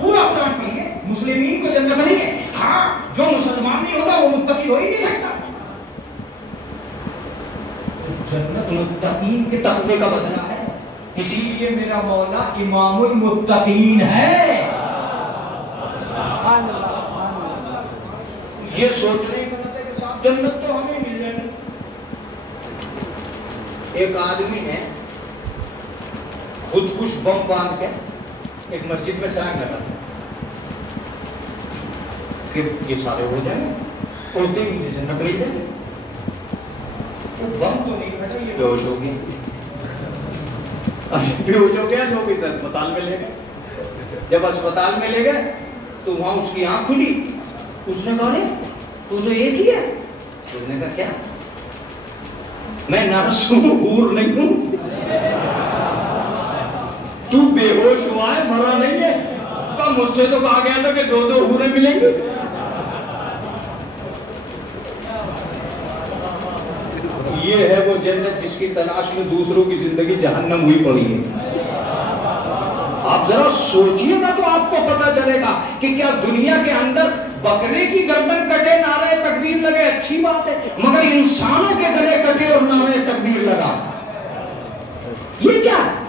پورا قرآن پڑھیے، مسلمین کو جنت نہیں ہے. ہاں جو مسلمان نہیں ہوگا وہ متقی ہو ہی نہیں سکتا. جنت متقین کے تقوی کا بدلہ ہے. اسی لیے میرا مولا امام المتقین ہے. یہ سوچنے کا مطلب ہے کہ صاحب جنت تو ہمیں مل جائے گی. ایک آدمی نے خود کش بم باندھ کے ایک مسجد میں چلائیں لگا کہ یہ سارے ہو جائیں گے، اڑتے ہی مجھے جنت مل جائے گی. وہ بم تو نہیں پھٹا، یہ بے ہوش ہو گیا. بے ہوش ہو گیا، لوگ اسے اسپتال میں لے گئے. جب اسپتال میں لے گئے تو وہاں اس کی آنکھ کھلی. اس نے کہا تو ایک ہی ہے. اس نے کہا کیا؟ میں نرس ہوں، حور نہیں ہوں. تو بے ہوش ہوا ہے، مرا نہیں ہے. کہا مجھ سے تو کہا گیا تھا کہ 2 حوریں ملیں گی. یہ ہے وہ جنت جس کی تلاش میں دوسروں کی زندگی جہنم ہوئی پڑی ہے. آپ ذرا سوچئے گا تو آپ کو پتا چلے گا کہ کیا دنیا کے اندر بکرے کی گردن کٹے نعرہ تکبیر لگے اچھی بات ہے، مگر انسانوں کے گلے کٹے اور نعرہ تکبیر لگا، یہ کیا ہے؟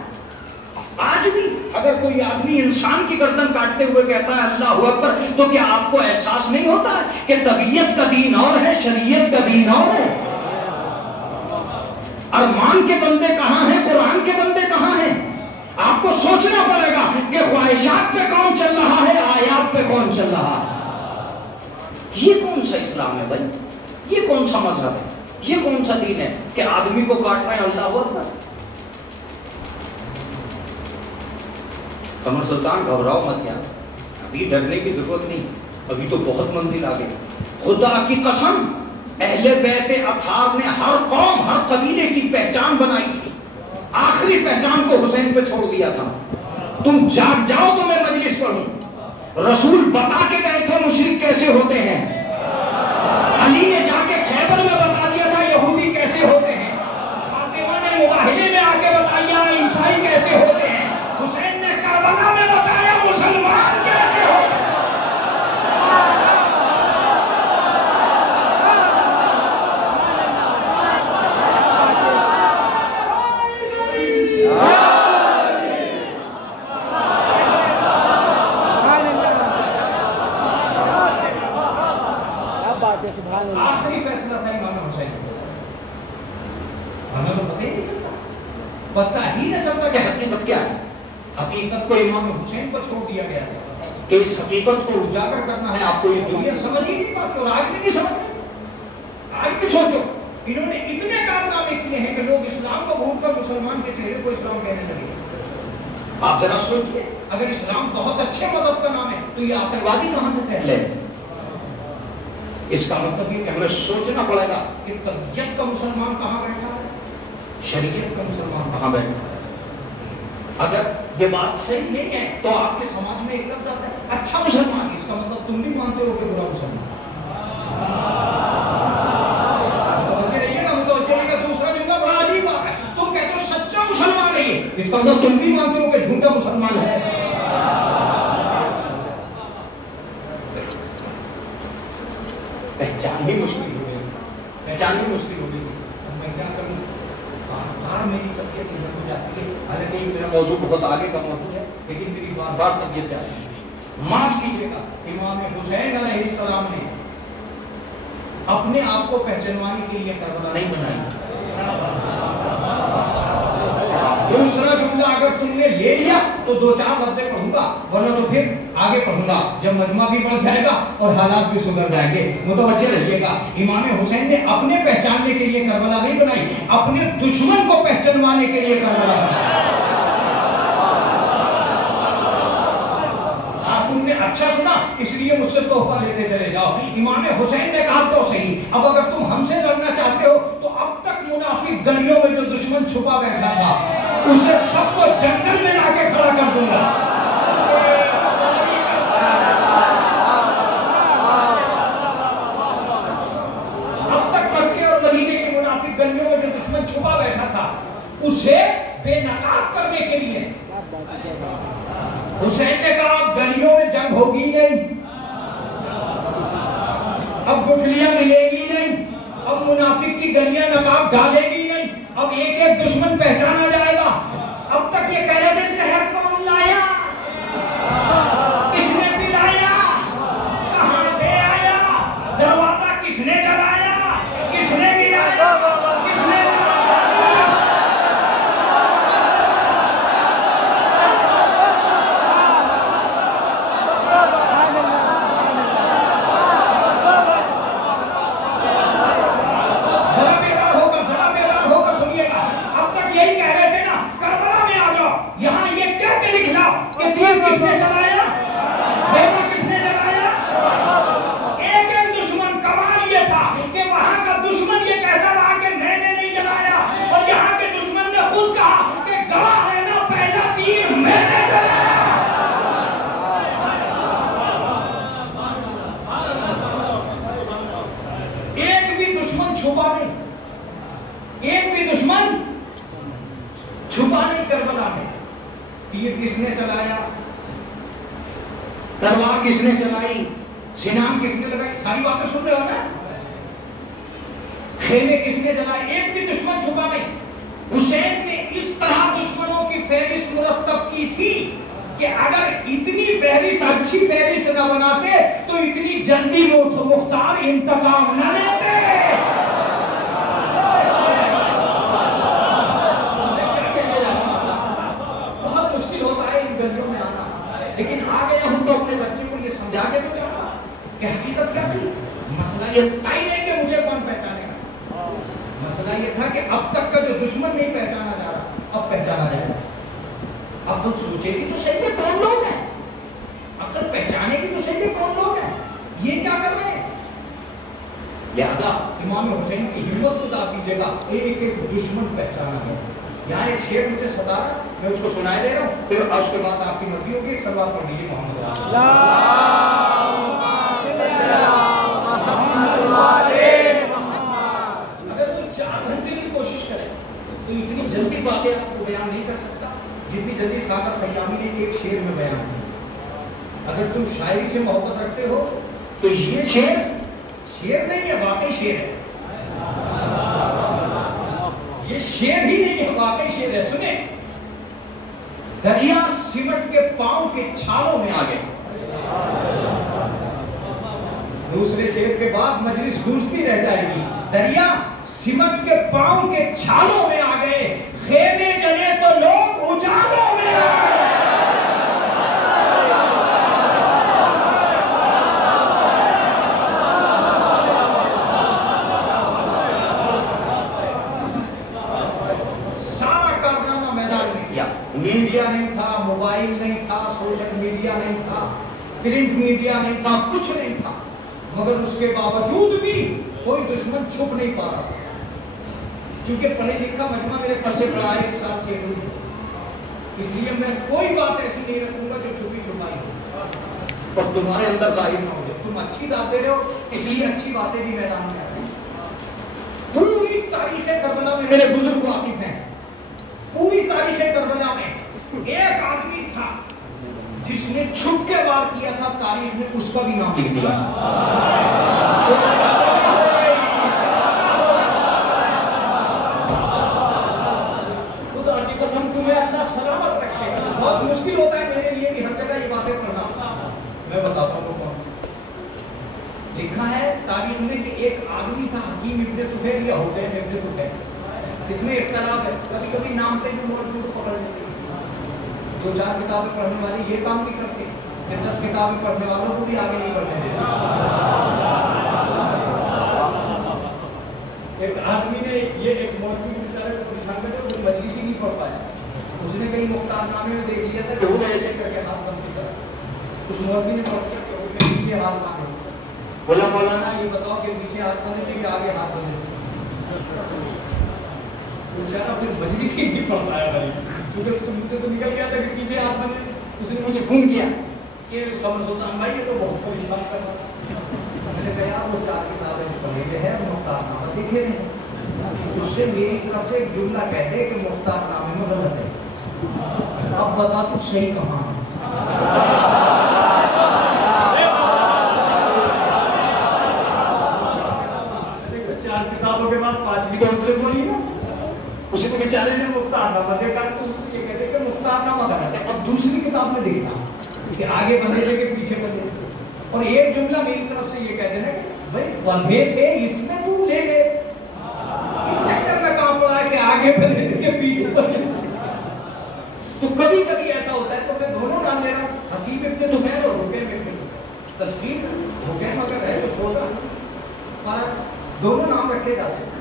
آج بھی اگر کوئی آدمی انسان کی گردن کاٹتے ہوئے کہتا ہے اللہ اکبر، تو کیا آپ کو احساس نہیں ہوتا ہے کہ طبیعت کا دین اور ہے، شریعت کا دین اور ہے؟ ارمان کے بندے کہاں ہیں، قرآن کے بندے کہاں ہیں؟ آپ کو سوچنا پڑے گا کہ خواہشات پہ کون چل رہا ہے، آیات پہ کون چل رہا ہے. یہ کون سا اسلام ہے بھائی؟ یہ کون سا مذہب ہے؟ یہ کون سا دین ہے کہ آدمی کو کاٹ رہے ہیں اللہ اکبر؟ قمر سلطان گھبراؤ مت یار، ابھی ڈرنے کی ضرورت نہیں، ابھی تو بہت منزل آگے. خدا کی قسم اہل بیت اطہار نے ہر قوم، ہر قبیلے کی پہچان بنائی تھی، آخری پہچان کو حسین پہ چھوڑ دیا تھا. تم جاگ جاؤ تو میں مجلس پڑھوں. رسول بتا کے گئے تھے مشرک کیسے ہوتے ہیں، علی نے جا کے خیبر میں بتا دیا تھا یہودی کیسے ہوتے ہیں، فاطمہ نے مباہلے میں آ کے بتایا عیسائی کیسے ہوتے ہیں، حسین نے کربلا میں بتایا مسلمان کیسے ہوتے ہیں. آخری فیصلہ تھا امام حسین. ہمیں تو پتہ ہی نہیں چلتا، پتہ ہی نہ چلتا کہ حقیقت کیا ہے. حقیقت کو امام حسین پر چھوڑ دیا گیا کہ اس حقیقت کو اجاگر کرنا ہے. آپ کو یہ دنیا سمجھ ہی نہیں پاتی، اور آج بھی نہیں سمجھتے. آج بھی سوچو، انہوں نے اتنے کارنامے کیے ہیں کہ لوگ اسلام کو بھول کر مسلمان کے چہرے کو اسلام کہنے لگے. آپ ذرا سوچئے، اگر اسلام بہت اچھے مذہب کا نام ہے تو یہ آتنکوادی کہاں سے کہہ لے؟ اس کا مطلب یہ کہ ہمیں سوچنا پڑے گا کہ طبیعت کا مسلمان کہاں بیٹھا ہے، شریعت کا مسلمان کہاں بیٹھا ہے. اگر یہ بات صحیح نہیں ہے تو آپ کے سماج میں ایک لفظ آتا ہے اچھا مسلمان. اس کا مطلب تم بھی مانتے ہو کہ برا مسلمان. دوسرا جملہ بڑا عجیب ہے، تم کہتے ہو سچا مسلمان نہیں ہے، اس کا مطلب تم بھی مانتے ہو کہ جھوٹا مسلمان ہے. پہچاننی مشکل ہو گئی، پہچاننی مشکل ہو گئی. میں کیا کروں، بار میری طبیعت ادھر ہو جاتی ہے. حالانکہ میرا موضوع بہت آگے کا موضوع ہے، لیکن میری بار بار طبیعت جاتی ہے. معاف کیجیے گا، امام حسین علیہ السلام نے اپنے آپ کو پہچانوانے کے لیے کربلا نہیں بنائی. دوسرا جملہ اگر تم نے لے لیا تو 2-4 لفظیں پڑھوں گا، ورنہ تو پھر آگے پڑھوں گا جب مجمع بھی بڑھ جائے گا اور حالات بھی سدھر جائیں گے. متوجہ رہیے گا، امام حسین نے اپنے پہچاننے کے لیے کربلا نہیں بنائی، اپنے دشمن کو پہچانوانے کے لیے کربلا بنائی. تم نے اچھا سنا اس لیے مجھ سے تحفہ لیتے چلے جاؤ. امام حسین نے کہا تو صحیح، اب اگر تم ہم سے لڑنا چاہتے ہو تو اب تک منافق گلیوں میں جو دشمن چھپا بیٹھا تھا اسے سب کو جنگل میں لا کے کھڑا کر دوں گا. اب تک مکے اور مدینے کے منافق گلیوں میں جو دشمن چھپا بیٹھا تھا اسے بے نقاب کرنے کے لیے حسین نے کہا اب گلیوں میں جنگ ہوگی نہیں، اب گٹھلیاں ملیں گی نہیں، اب منافق کی گلیاں نقاب ڈالے گی نہیں، اب ایک ایک دشمن پہچانا جائے گا. اب تک یہ کہہ رہے تھے شہر کون لایا، کس نے پلایا، کہاں سے آیا، دروازہ کس نے جلایا، کس نے گرایا، کس نے ذرا بیدار ہو کر سنیے گا. اب تک یہی کہہ رہے تھے نا تیر کس نے چلایا، تلوار کس نے چلائی، سینام کس نے لگائی، ساری باتیں سن رہے ہو نا؟ خیمے کس نے جلائے، ایک بھی دشمن چھپا نہیں۔ حسین نے اس طرح دشمنوں کی فہرست مرتب کی تھی کہ اگر اتنی فہرست اچھی فہرست نہ بناتے تو اتنی جلدی مختار انتقام نہ لیتے۔ بہت مشکل ہوتا ہے ان گلیوں میں آنا، لیکن آ گئے ہم تو اپنے بچے کو یہ سمجھا کے تو جانا کہ حقیقت کیا تھی۔ مسئلہ یہ تھا ہی نہیں کہ مجھے کون پہچانے گا، مسئلہ یہ تھا کہ اب تک کا جو دشمن نہیں پہچانا جا رہا اب پہچانا جائے گا۔ اب تو سوچے گی تو صحیح ہے کون لوگ ہیں، اب تک پہچانے کی تو صحیح ہے کون لوگ ہیں، یہ کیا کر رہے ہیں۔ لہذا امام حسین کی ہمت کو داد دیجیے گا، ایک ایک دشمن پہچانا ہے۔ یہاں ایک شعر مجھے ستا رہا، میں اس کو سنائے دے رہا ہوں، پھر اس کے بعد آپ کی مرضی ہوگی۔ ایک سلوات پڑھ لیجیے محمد تو اتنی جلدی باتیں آپ کو بیان نہیں کر سکتا جتنی جلدی سعادت خیامی نے ایک شعر میں بیان کی۔ اگر تم شاعری سے محبت رکھتے ہو تو یہ شعر نہیں ہے، واقعی شعر ہے، یہ شعر ہی نہیں ہے، واقعی شعر ہے۔ سنیں، دریا سمٹ کے پاؤں کے چھالوں میں آ گئے۔ دوسرے شعر کے بعد مجلس گونجتی رہ جائے گی۔ دریا سمٹ کے پاؤں کے چھالوں میں آ گئے، خیمے جلے تو لوگ اجالوں میں آئے۔ سارا کارنامہ میدان میں کیا، میڈیا نہیں تھا، موبائل نہیں تھا، سوشل میڈیا نہیں تھا، پرنٹ میڈیا نہیں تھا، کچھ نہیں تھا، مگر اس کے باوجود بھی کوئی دشمن چھپ نہیں پا رہا، کیونکہ پڑھے لکھا مجمع میرے پلے پڑا ہے ایک ساتھ چیلوں میں، اس لیے میں کوئی بات ایسی نہیں رکھوں گا جو چھپی چھپائی ہو اور تمہارے اندر ظاہر نہ ہو جائے۔ تم اچھی باتیں رہو، اس لیے اچھی باتیں بھی میدان میں آتی ہیں۔ پوری تاریخ کربلا میں میرے بزرگ واقف ہیں، پوری تاریخ کربلا میں ایک آدمی تھا جس نے چھپ کے وار کیا تھا، تاریخ میں اس کا بھی نام لکھ دیا۔ خدا کی قسم تمہیں اللہ سلامت رکھے۔ بہت مشکل ہوتا ہے میرے لیے بھی ہر جگہ یہ باتیں پڑھنا۔ میں بتاتا ہوں کون لکھا ہے تاریخ میں کہ ایک آدمی تھا حکیم ابن طفیل یا حسین ابن طفیل، اس میں اختلاف ہے، کبھی کبھی نام پہ بھی موجود پکڑ لیتے ہیں۔ 2-4 کتابیں پڑھنے والے یہ کام بھی کرتے ہیں کہ 10 کتابیں پڑھنے والوں کو بھی آگے نہیں بڑھنے دیتے۔ ایک آدمی نے یہ ایک مولوی بیچارے کو پریشان کر کے مجلس ہی نہیں پڑھ پایا، اس نے کہیں مختار نامے میں دیکھ لیا تھا کہ وہ ایسے کر کے ہاتھ بند کی طرح، اس مولوی نے پڑھ کیا کہ وہ پیچھے ہاتھ مانگے، بولا مولانا یہ بتاؤ کہ پیچھے ہاتھ بندے تھے کہ آگے ہاتھ بندے تھے؟ بیچارہ پھر مجلس ہی نہیں پڑھ پایا بھائی، کیونکہ اس کو مجھ سے تو نکل گیا تھا کہ پیچھے ہاتھ بندے۔ اس نے مجھے فون کیا کہ خبر سلطان بھائی یہ تو بہت پریشان کر رہا تھا۔ میں نے کہا وہ 4 کتابیں پڑھے ہوئے ہیں، مختار نامہ لکھے ہیں، اس سے میری طرف سے ایک جملہ کہہ دے کہ مختار نامے میں غلط ہے، اب بتا تو صحیح کہاں ہے۔ 4 کتابوں کے بعد 5ویں تو انہوں نے بولی نا، اسی کو بیچارے نے مختار نامہ دیکھا تو اس سے یہ کہتے کہ مختار نامہ غلط ہے۔ اب دوسری کتاب میں دیکھتا کہ آگے بندے تھے کہ پیچھے بندے تھے، اور ایک جملہ میری طرف سے یہ کہتے ہیں کہ بھائی بندے تھے اس میں تو لے لے، اس سیکٹر میں کام پڑا ہے کہ آگے بندے تھے کہ پیچھے بندے تھے۔ تو کبھی کبھی ایسا ہوتا ہے تو میں دونوں نام لے رہا ہوں، حکیم ابن طفیل اور حسین ابن طفیل۔ تصویر حسین اگر ہے تو چھوٹا پر دونوں نام رکھے جاتے ہیں۔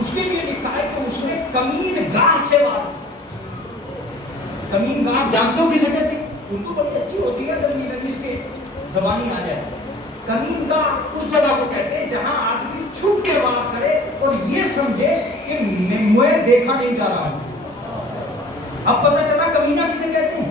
اس کے لیے لکھا ہے کہ اس نے کمین گاہ سے وار، کمین گاہ جانتے ہو کسی کہتے ہیں؟ اردو بڑی اچھی ہوتی ہے جب نیلنگیز کے زبانی آ جائے۔ کمین گاہ اس جگہ کو کہتے ہیں جہاں آدمی چھپ کے وار کرے اور یہ سمجھے کہ میں دیکھا نہیں جا رہا ہوں۔ اب پتہ چلا کمینہ کسے کہتے ہیں؟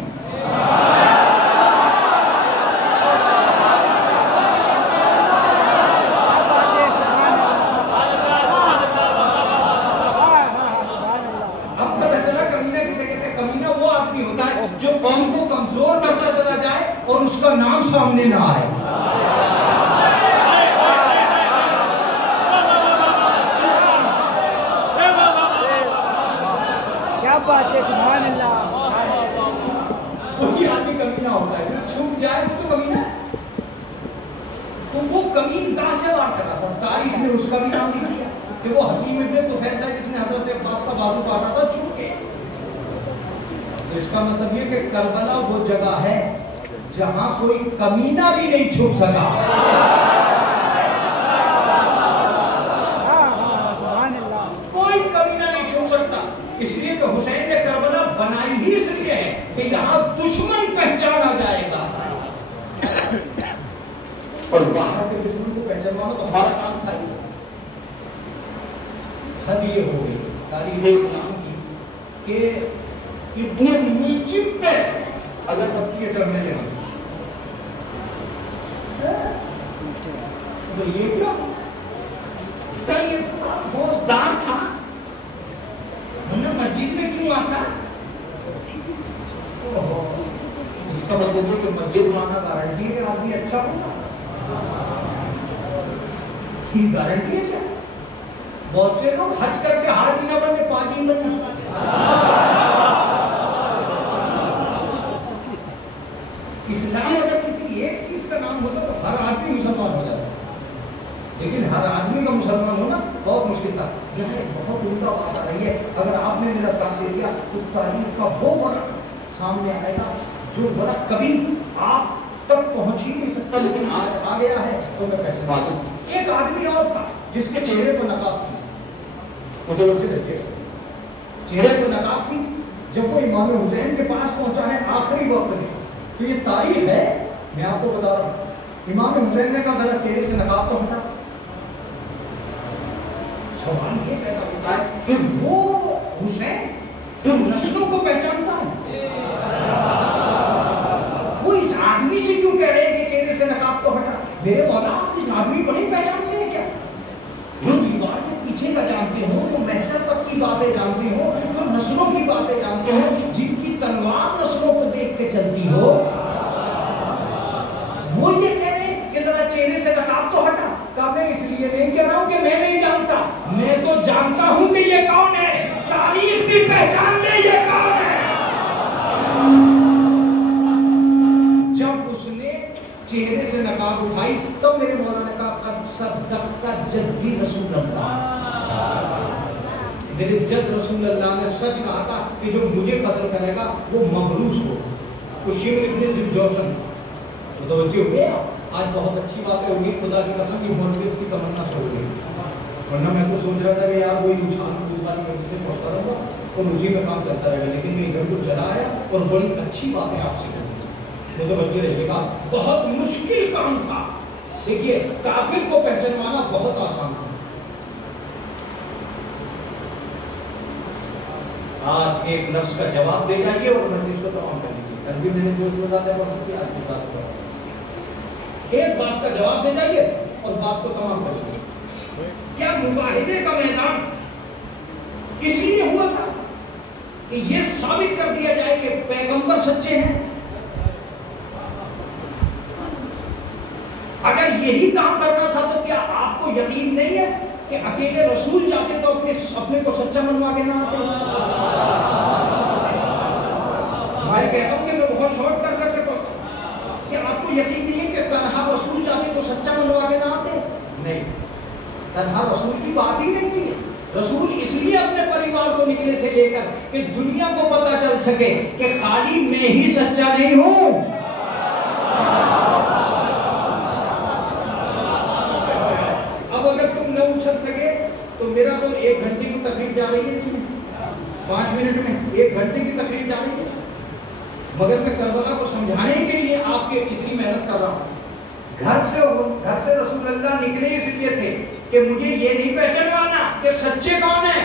کیا بات ہے، سبحان اللہ. وہی آدمی کمینہ ہوتا ہے، جو چھپ جائے وہ تو کمینہ ہے. تو وہ کمین گاہ سے وار کرا تھا. تاریخ نے اس کا بھی نام نہیں کیا کہ وہ حکیم ابن طفیل ہے جس نے حضرت عباس کا بازو کاٹا تھا چھپ کے. تو اس کا مطلب یہ کہ کربلا وہ جگہ ہے جہاں کوئی کمینہ بھی نہیں چھپ سکا. کوئی کمینہ نہیں چھپ سکتا. اس لیے کہ حسین نے کربلا بنائی ہی اس لیے ہے کہ یہاں دشمن پہچانا جائے گا، اور وہاں کے دشمن کو پہچاننا تو ہمارا کام تھا. حد یہ ہو گئی تاریخ اسلام کی کہ اتنے ملچم پہ اگر بچے چڑھنے لگا تو یہ کیا کئی دوستدار تھا، مسجد میں کیوں آتا؟ اس کا مطلب ہے کہ مسجد میں آنا گارنٹی ہے کہ آدمی اچھا ہوگا. گارنٹی ہے کیا؟ بہت سے لوگ حج کر کے حاجی نہ بنے، پاجی بنے. اسلام اگر کسی ایک چیز کا نام ہوتا تو ہر آدمی مسلمان ہو جاتا، لیکن ہر آدمی کا مسلمان ہونا بہت مشکل تھا. یہاں ایک بہت عمدہ بات آ رہی ہے، اگر آپ نے میرا ساتھ دے دیا تو تاریخ کا وہ ورق سامنے آئے گا جو ورق کبھی آپ تک پہنچ ہی نہیں سکتا، لیکن آج آ گیا ہے تو میں کیسے بات ہوں. ایک آدمی اور تھا جس کے چہرے کو نقاب تھی، متوجہ رکھیے چہرے کو نقاب تھی. جب وہ امام حسین کے پاس پہنچا ہے آخری وقت میں، تو یہ تاریخ ہے، میں آپ کو بتا رہا ہوں. امام حسین نے کہا ذرا چہرے سے نقاب تو ہٹا. سوال یہ پیدا ہوتا ہے کہ وہ حسین جو نسلوں کو پہچانتا ہے، وہ اس آدمی سے کیوں کہہ رہے ہیں کہ چہرے سے نقاب کو ہٹا؟ میرے مولا آپ اس آدمی کو نہیں پہچانتے ہیں کیا؟ جو دیوار کے پیچھے کا جانتے ہو، جو محشر تک کی باتیں جانتے ہو، جو نسلوں کی باتیں جانتے ہو، جن کی تلوار نسلوں کو دیکھ کے چلتی ہو، وہ یہ کہہ رہے ہیں کہ ذرا چہرے سے نقاب تو ہٹا. کہا میں اس لیے نہیں کہہ رہا ہوں کہ میں نہیں جانتا، میں تو جانتا ہوں کہ یہ کون ہے. تاریخ بھی پہچان لے یہ کون ہے. جب اس نے چہرے سے نقاب اٹھائی تو میرے مولا نے کہا قد صدقت جدی رسول اللہ، میرے جد رسول اللہ نے سچ کہا تھا کہ جو مجھے قتل کرے گا وہ مخلوص ہو. خوشی میں اتنے ذل جوشن توجہ ہوئے. آج بہت اچھی بات ہے، امید خدا کی قسم کی محبت کی تمنا سے ہو گئی، ورنہ میں تو سوچ رہا تھا کہ یار وہی اچھال کود والی میں سے پڑھتا رہوں گا اور اسی میں کام کرتا رہے گا، لیکن میں ادھر کو چلا آیا اور بڑی اچھی بات ہے آپ سے کروں. تو بچے رہیے گا، بہت مشکل کام تھا. دیکھیے کافر کو پہچانوانا بہت آسان تھا. آج ایک لفظ کا جواب دے جائیے اور مجلس کو تمام کر دیجیے. کل بھی میں نے جو سنا تھا وہ کی آج کی بات کرا، ایک بات کا جواب دے جائیے اور بات کو تمام کر دیجیے. کیا مباہدے کا میدان اس لیے ہوا تھا کہ یہ ثابت کر دیا جائے کہ پیغمبر سچے ہیں؟ اگر یہی کام کرنا تھا تو کیا آپ کو یقین نہیں ہے کہ اکیلے رسول جاتے تو اپنے کو سچا منوا کے نہ آتے؟ میں کہتا ہوں کہ میں بہت شارٹ کر کے پڑھتا ہوں کہ آپ کو یقین نہیں ہے کہ تنہا رسول جاتے تو سچا منوا کے نہ آتے؟ نہیں، تنہا رسول کی بات ہی نہیں تھی. رسول اس لیے اپنے پریوار کو نکلے تھے لے کر کہ دنیا کو پتا چل سکے کہ خالی میں ہی سچا نہیں ہوں. اب اگر تم نہ اچھل سکے تو میرا تو 1 گھنٹے کی تقریر جا رہی ہے، اس میں 5 منٹ میں 1 گھنٹے کی تقریر جا رہی ہے، مگر میں کربلا کو سمجھانے کے لیے آپ کے اتنی محنت کر رہا ہوں. گھر سے رسول اللہ نکلے اس لیے تھے کہ مجھے یہ نہیں پہچانوانا کہ سچے کون ہیں.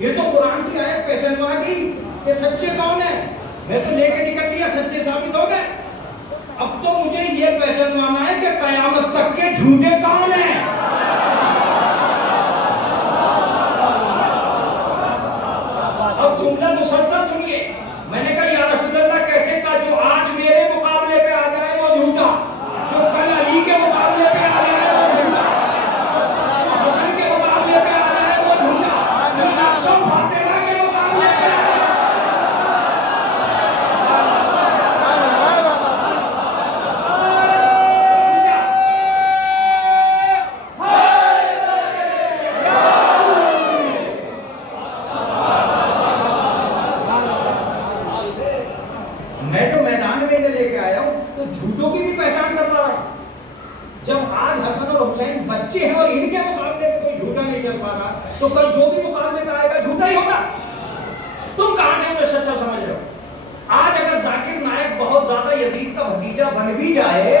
یہ تو قرآن کی آیت پہچانوا گئی کہ سچے کون ہیں، میں تو لے کے نکل لیا، سچے ثابت ہو گئے. اب تو مجھے یہ پہچانوانا ہے کہ قیامت تک کے جھوٹے کون ہیں. اب جملہ مسلسل سنیے. میں نے کہا یا رسول اللہ کیسے کا جو آج میرے مقابلے پہ آ جائے وہ جھوٹا، جو جب آج حسن اور حسین بچے ہیں اور ان کے مقابلے میں کوئی جھوٹا نہیں چل پا رہا تو کل جو بھی مقابلے میں آئے گا جھوٹا ہی ہوگا. تم کہاں سے ہمیں سچا سمجھ رہے ہو؟ آج اگر ذاکر نائک بہت زیادہ یزید کا بھتیجا بن بھی جائے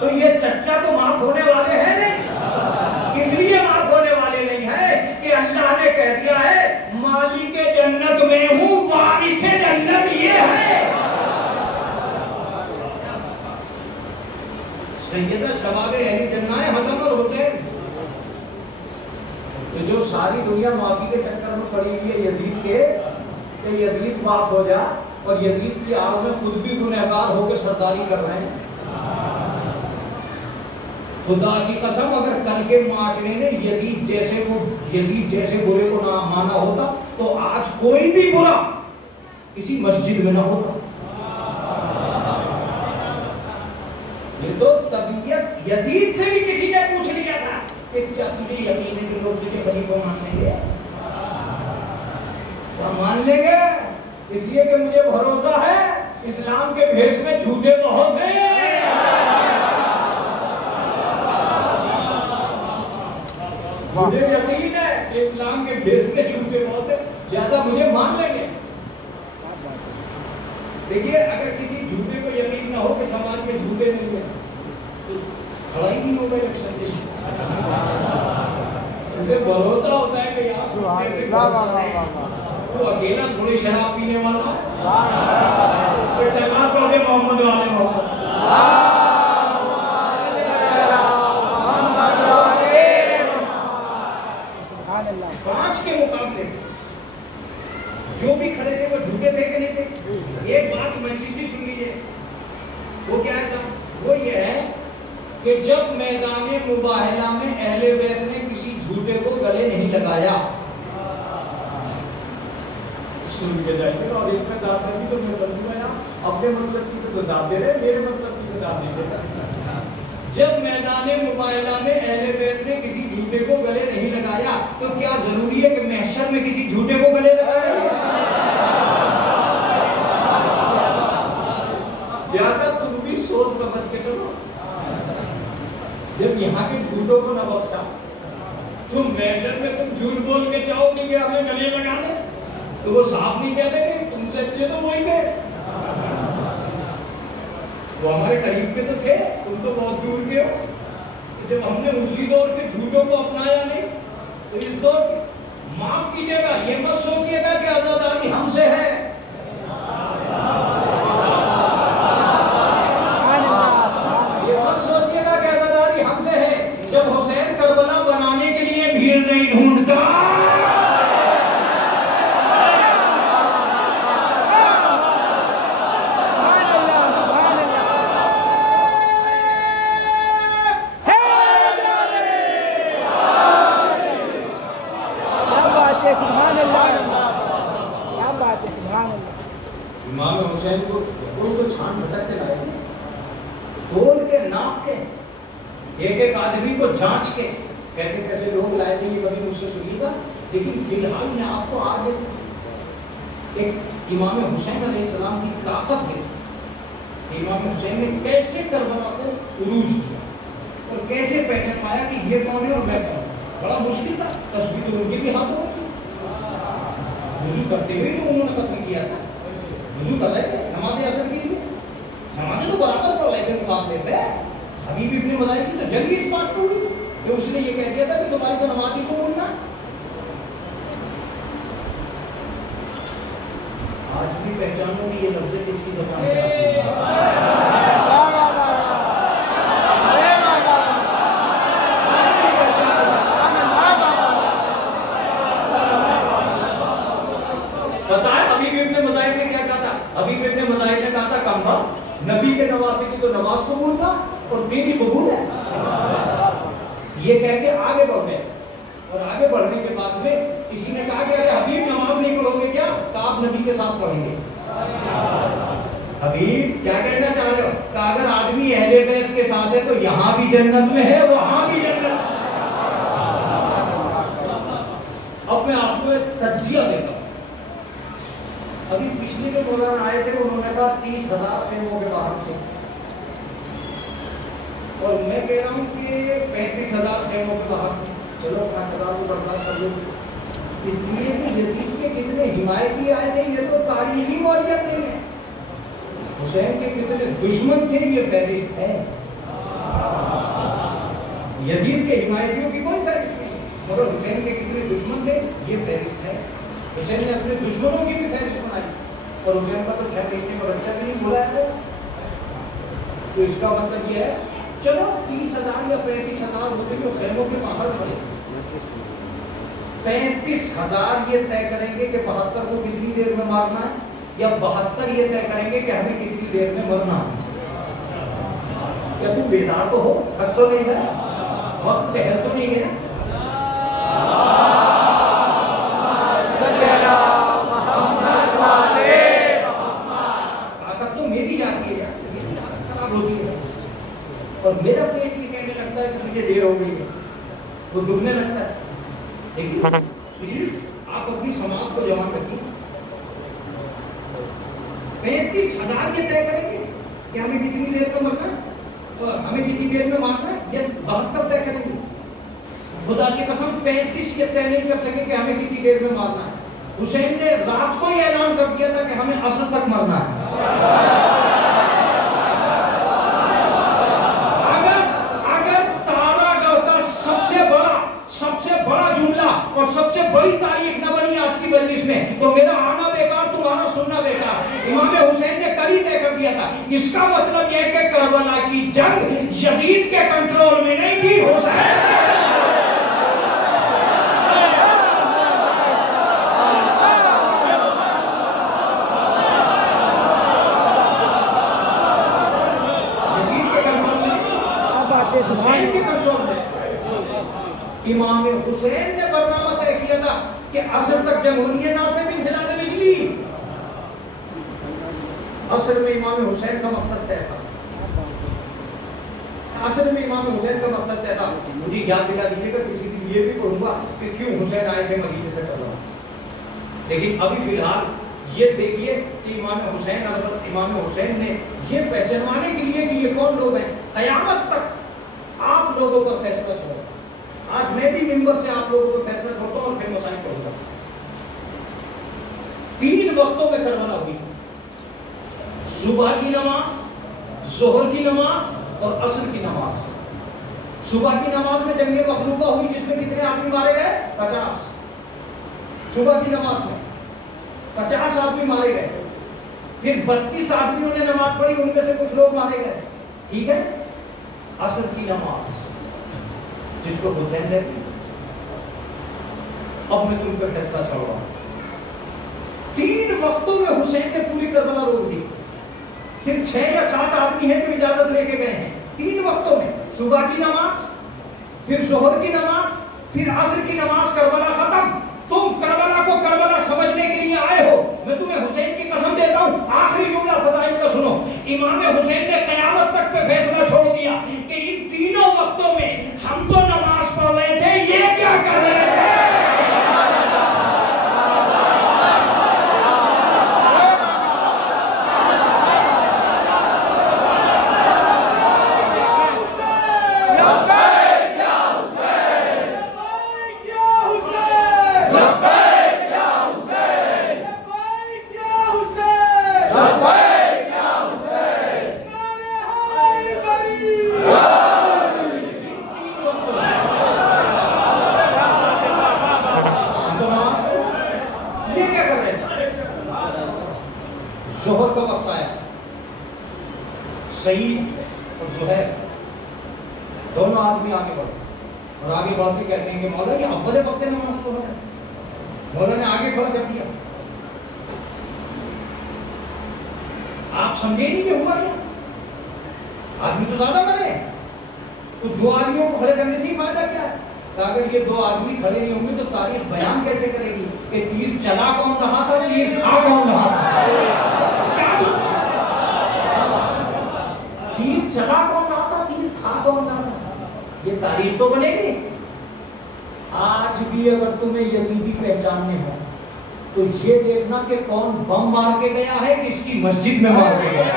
تو یہ چچا تو معاف ہونے والے ہیں نہیں. اس لیے معاف ہونے والے نہیں ہیں کہ اللہ نے کہہ دیا ہے مالک جنت میں ہوں وارث جنت یہ ہے. سیدہ شباب اہل جنہ حسن اور حسین. تو جو ساری دنیا معافی کے چکر میں پڑی ہوئی ہے یزید کے کہ یزید معاف ہو جا اور یزید کی آڑ میں خود بھی گنہگار ہو کے سرداری کر رہے ہیں. خدا کی قسم اگر کل کے معاشرے نے یزید جیسے برے کو نہ مانا ہوتا تو آج کوئی بھی برا کسی مسجد میں نہ ہوتا. یہ تو طبیعت یزید سے بھی کسی نے پوچھ لیا تھا کہ کیا تجھے یقین ہے کہ لوگ تجھے بلی کو مان لیں گے؟ مان لیں گے اس لیے کہ مجھے بھروسہ ہے اسلام کے بھیس میں جھوٹے بہت ہیں. مجھے یقین ہے کہ اسلام کے بھیس میں جھوٹے بہت ہیں لہذا مجھے مان لیں گے. دیکھیے اگر کسی جھوٹے کو یقین نہ ہو کہ سماج کے جھوٹے نہیں ہیں تو کھڑا ہی نہیں ہوگا الیکشن کے لیے. اسے بھروسہ ہوتا ہے کہ یہاں وہ اکیلا تھوڑی شراب پینے والا ہے ٹکا تو آگے محمد والے محمد 5 کے مقابلے جو بھی کھڑے تھے وہ جھوٹے تھے کہ نہیں تھے. ایک بات مجلسی سن لیجیے وہ کیا ہے صاحب وہ یہ ہے کہ جب میدان مباہلہ میں اہل بیت نے کسی جھوٹے کو گلے نہیں لگایا سن کے جائیں گے اور اس میں داد بھی تو میں بندوں ہے اپنے مطلب کی تو داد دے رہے میرے مطلب کی تو داد نہیں دے رہے. جب میدان مباہلہ میں اہل بیت نے کسی جھوٹے کو گلے نہیں لگایا تو کیا ضروری ہے کہ محشر میں کسی جھوٹے کو گلے لگائے؟ لہذا تم بھی سوچ سمجھ کے چلو. جب یہاں کے جھوٹوں کو نہ بخشا تم محشر میں تم جھوٹ بول کے چاہو گے کہ ہمیں گلے لگا دیں تو وہ صاف نہیں کہہ دیں گے تم سے اچھے تو وہی تھے. وہ ہمارے قریب کے تو تھے تم تو بہت دور کے ہو. جب ہم نے اسی دور کے جھوٹوں کو اپنایا نہیں تو اس دور معاف کیجیے گا یہ مت سوچیے گا کہ عزاداری ہم سے ہے. یہ مت سوچیے گا کہ عزاداری ہم سے ہے. جب حسین کربلا بنانے کے لیے بھیڑ نہیں ڈھونڈتا امام حسین کو چھان بھٹک کے لائے تول کے ناپ کے ایک ایک آدمی کو جانچ کے کیسے کیسے لوگ لائے تھے یہ کبھی مجھ سے سنیے گا. لیکن فی الحال میں آپ کو آج ایک امام حسین علیہ السلام کی طاقت ہے. امام حسین نے کیسے کربلا کو عروج کیا اور کیسے پہچان پایا کہ یہ کون ہے اور میں کون. بڑا مشکل تھا تصویر تو ان کے بھی ہاتھوں میں وضو کرتے ہوئے تو انہوں نے قتل کیا تھا. وضو کر رہے تھے نماز اثر کی ہوئی نمازیں تو برابر پڑھ رہے تھے مقابلے پہ. حبیب ابن مظاہر کی تو جنگ ہی اس بات کو ہوئی کہ اس نے یہ کہہ دیا تھا کہ تمہاری تو نماز ہی کو بولنا. آج بھی پہچانوں کی یہ لفظ کس کی زبان پتا ہے حبیب ابن مظاہر نے کیا کہا تھا؟ حبیب ابن مظاہر نے کہا تھا کمبا نبی کے نواسے کی تو نماز قبول تھا اور تیری قبول ہے. یہ کہہ کے آگے بڑھ گئے اور آگے بڑھنے کے بعد میں کسی نے کہا کہ ارے حبیب نماز نہیں پڑھو گے کیا؟ کہ آپ نبی کے ساتھ پڑھیں گے. حبیب کیا کہنا چاہ رہے ہو کہ اگر آدمی اہل بیت کے ساتھ ہے تو یہاں بھی جنت میں ہے وہاں بھی جنت. اب میں آپ کو ایک تجزیہ دیتا ہوں. ابھی پچھلے جو مولانا آئے تھے انہوں نے کہا 30,000 خیموں کے باہر تھے, اور میں کہہ رہا ہوں کہ 35,000 خیموں کے باہر تھے. چلو 5,000 کو برداشت کر لو, اس لیے کہ یزید کے کتنے حمایتی آئے تھے یہ تو تاریخی واقعات نہیں ہے. حسین کے کتنے دشمن تھے یہ فہرست ہے. یزید کے حمایتیوں کی کوئی فہرست نہیں, مگر حسین کے کتنے دشمن تھے یہ فہرست ہے. حسین نے اپنے دشمنوں کی بھی فہرست بنائی, اور حسین کا تو 6 مہینے کا بچہ بھی نہیں بولا ہے. تو اس کا مطلب یہ ہے چلو 30,000 یا 35,000 ہوتے جو خیموں کے باہر پڑے, 35,000 یہ طے کریں گے کہ 72 کو کتنی دیر میں مارنا ہے, یا 72 یہ طے کریں گے کہ ہمیں کتنی دیر میں مرنا ہے. کیا تم بیدار تو ہو؟ تھک تو نہیں ہے, وقت ٹہل تو نہیں ہے. طاقت تو میری جاتی ہے, خراب ہوتی ہے, اور میرا پیٹ بھی کہنے لگتا ہے کہ مجھے دیر ہو گئی ہے, وہ دبنے لگتا ہے. لیکن پلیز آپ اپنی سماج کو جمع رکھیے. 35,000 یہ طے کریں گے کہ ہمیں کتنی دیر میں مرنا ہے اور ہمیں کتنی دیر میں مارنا ہے, یہ 72 طے کریں گے. خدا کی قسم 35 یہ طے نہیں کر سکے کہ ہمیں کتنی دیر میں مارنا ہے. حسین نے رات کو یہ اعلان کر دیا تھا کہ ہمیں عصر تک مرنا ہے. سب سے بڑا جملہ اور سب سے بڑی تاریخ نہ بنی آج کی مجلس میں تو میرا آنا بیکار, تمہارا سننا بیکار. امام حسین نے کل ہی طے کر دیا تھا. اس کا مطلب یہ کہ کربلا کی جنگ یزید کے کنٹرول میں نہیں تھی, حسین کے کنٹرول میں. امام حسین نے برنامہ طے کیا تھا کہ عصر تک جنگ ہونی ہے, ناصر بن ہلال بجلی. عصر میں امام حسین کا مقصد طے تھا. عصر میں امام حسین کا مقصد طے تھا. مجھے یاد دلا دیجیے گا, کسی دن یہ بھی پڑھوں گا کہ کیوں حسین آئے تھے مدینے سے پہلے. لیکن ابھی فی الحال یہ دیکھیے کہ حضرت امام حسین نے یہ پہچانوانے کے لیے کہ یہ کون لوگ ہیں, قیامت تک آپ لوگوں کا فیصلہ چھوڑا. آج میں بھی ممبر سے آپ لوگوں کو فیصلہ چھوڑتا ہوں اور پھر مسائل کروں گا. 3 وقتوں میں کربلا ہوئی, صبح کی نماز, ظہر کی نماز اور عصر کی نماز. صبح کی نماز میں جنگ مخلوقہ ہوئی جس میں کتنے آدمی مارے گئے, 50. صبح کی نماز میں 50 آدمی مارے گئے. پھر 32 آدمیوں نے نماز پڑھی, ان میں سے کچھ لوگ مارے گئے. ٹھیک ہے. عصر کی نماز جس کو حسین نے, اب میں تم پر فیصلہ چھوڑا. 3 وقتوں میں حسین نے پوری کربلا روک دی. پھر 6 یا 7 آدمی ہیں جو اجازت لے کے گئے ہیں. 3 وقتوں میں صبح کی نماز, پھر ظہر کی نماز, پھر عصر کی نماز, کربلا ختم. تم کربلا کو کربلا سمجھنے کے لیے آئے ہو. میں تمہیں حسین کی قسم دیتا ہوں, آخری جملہ فضائل کا سنو. امام حسین نے قیامت تک پہ فیصلہ چھوڑ دیا کہ ان 3 وقتوں میں ہم تو نماز پڑھ رہے تھے, یہ کیا کر رہے تھے. ظہر کا وقت آیا, سعید اور زہیر دونوں آدمی آگے بڑھے اور آگے بڑھ کے کہتے ہیں کہ مولا یہ اول وقت نماز پڑھ رہے ہیں. مولا نے آگے کھڑا کر دیا. آپ سمجھے نہیں کہ ہوا کیا, آدمی تو زیادہ مرے, تو 2 آدمیوں کو کھڑے کرنے سے ہی فائدہ کیا ہے. اگر یہ 2 آدمی کھڑے نہیں ہوں گے تو تاریخ بیان کیسے کرے گی کہ تیر چلا کون رہا تھا, تیر کھا کون رہا تھا. تیر چلا کون رہا تھا, تیر کھا کون رہا تھا, یہ تاریخ تو بنے گی. آج بھی اگر تمہیں یزیدی پہچاننے ہو تو یہ دیکھنا کہ کون بم مار کے گیا ہے کہ اس کی مسجد میں مار کے گیا ہے.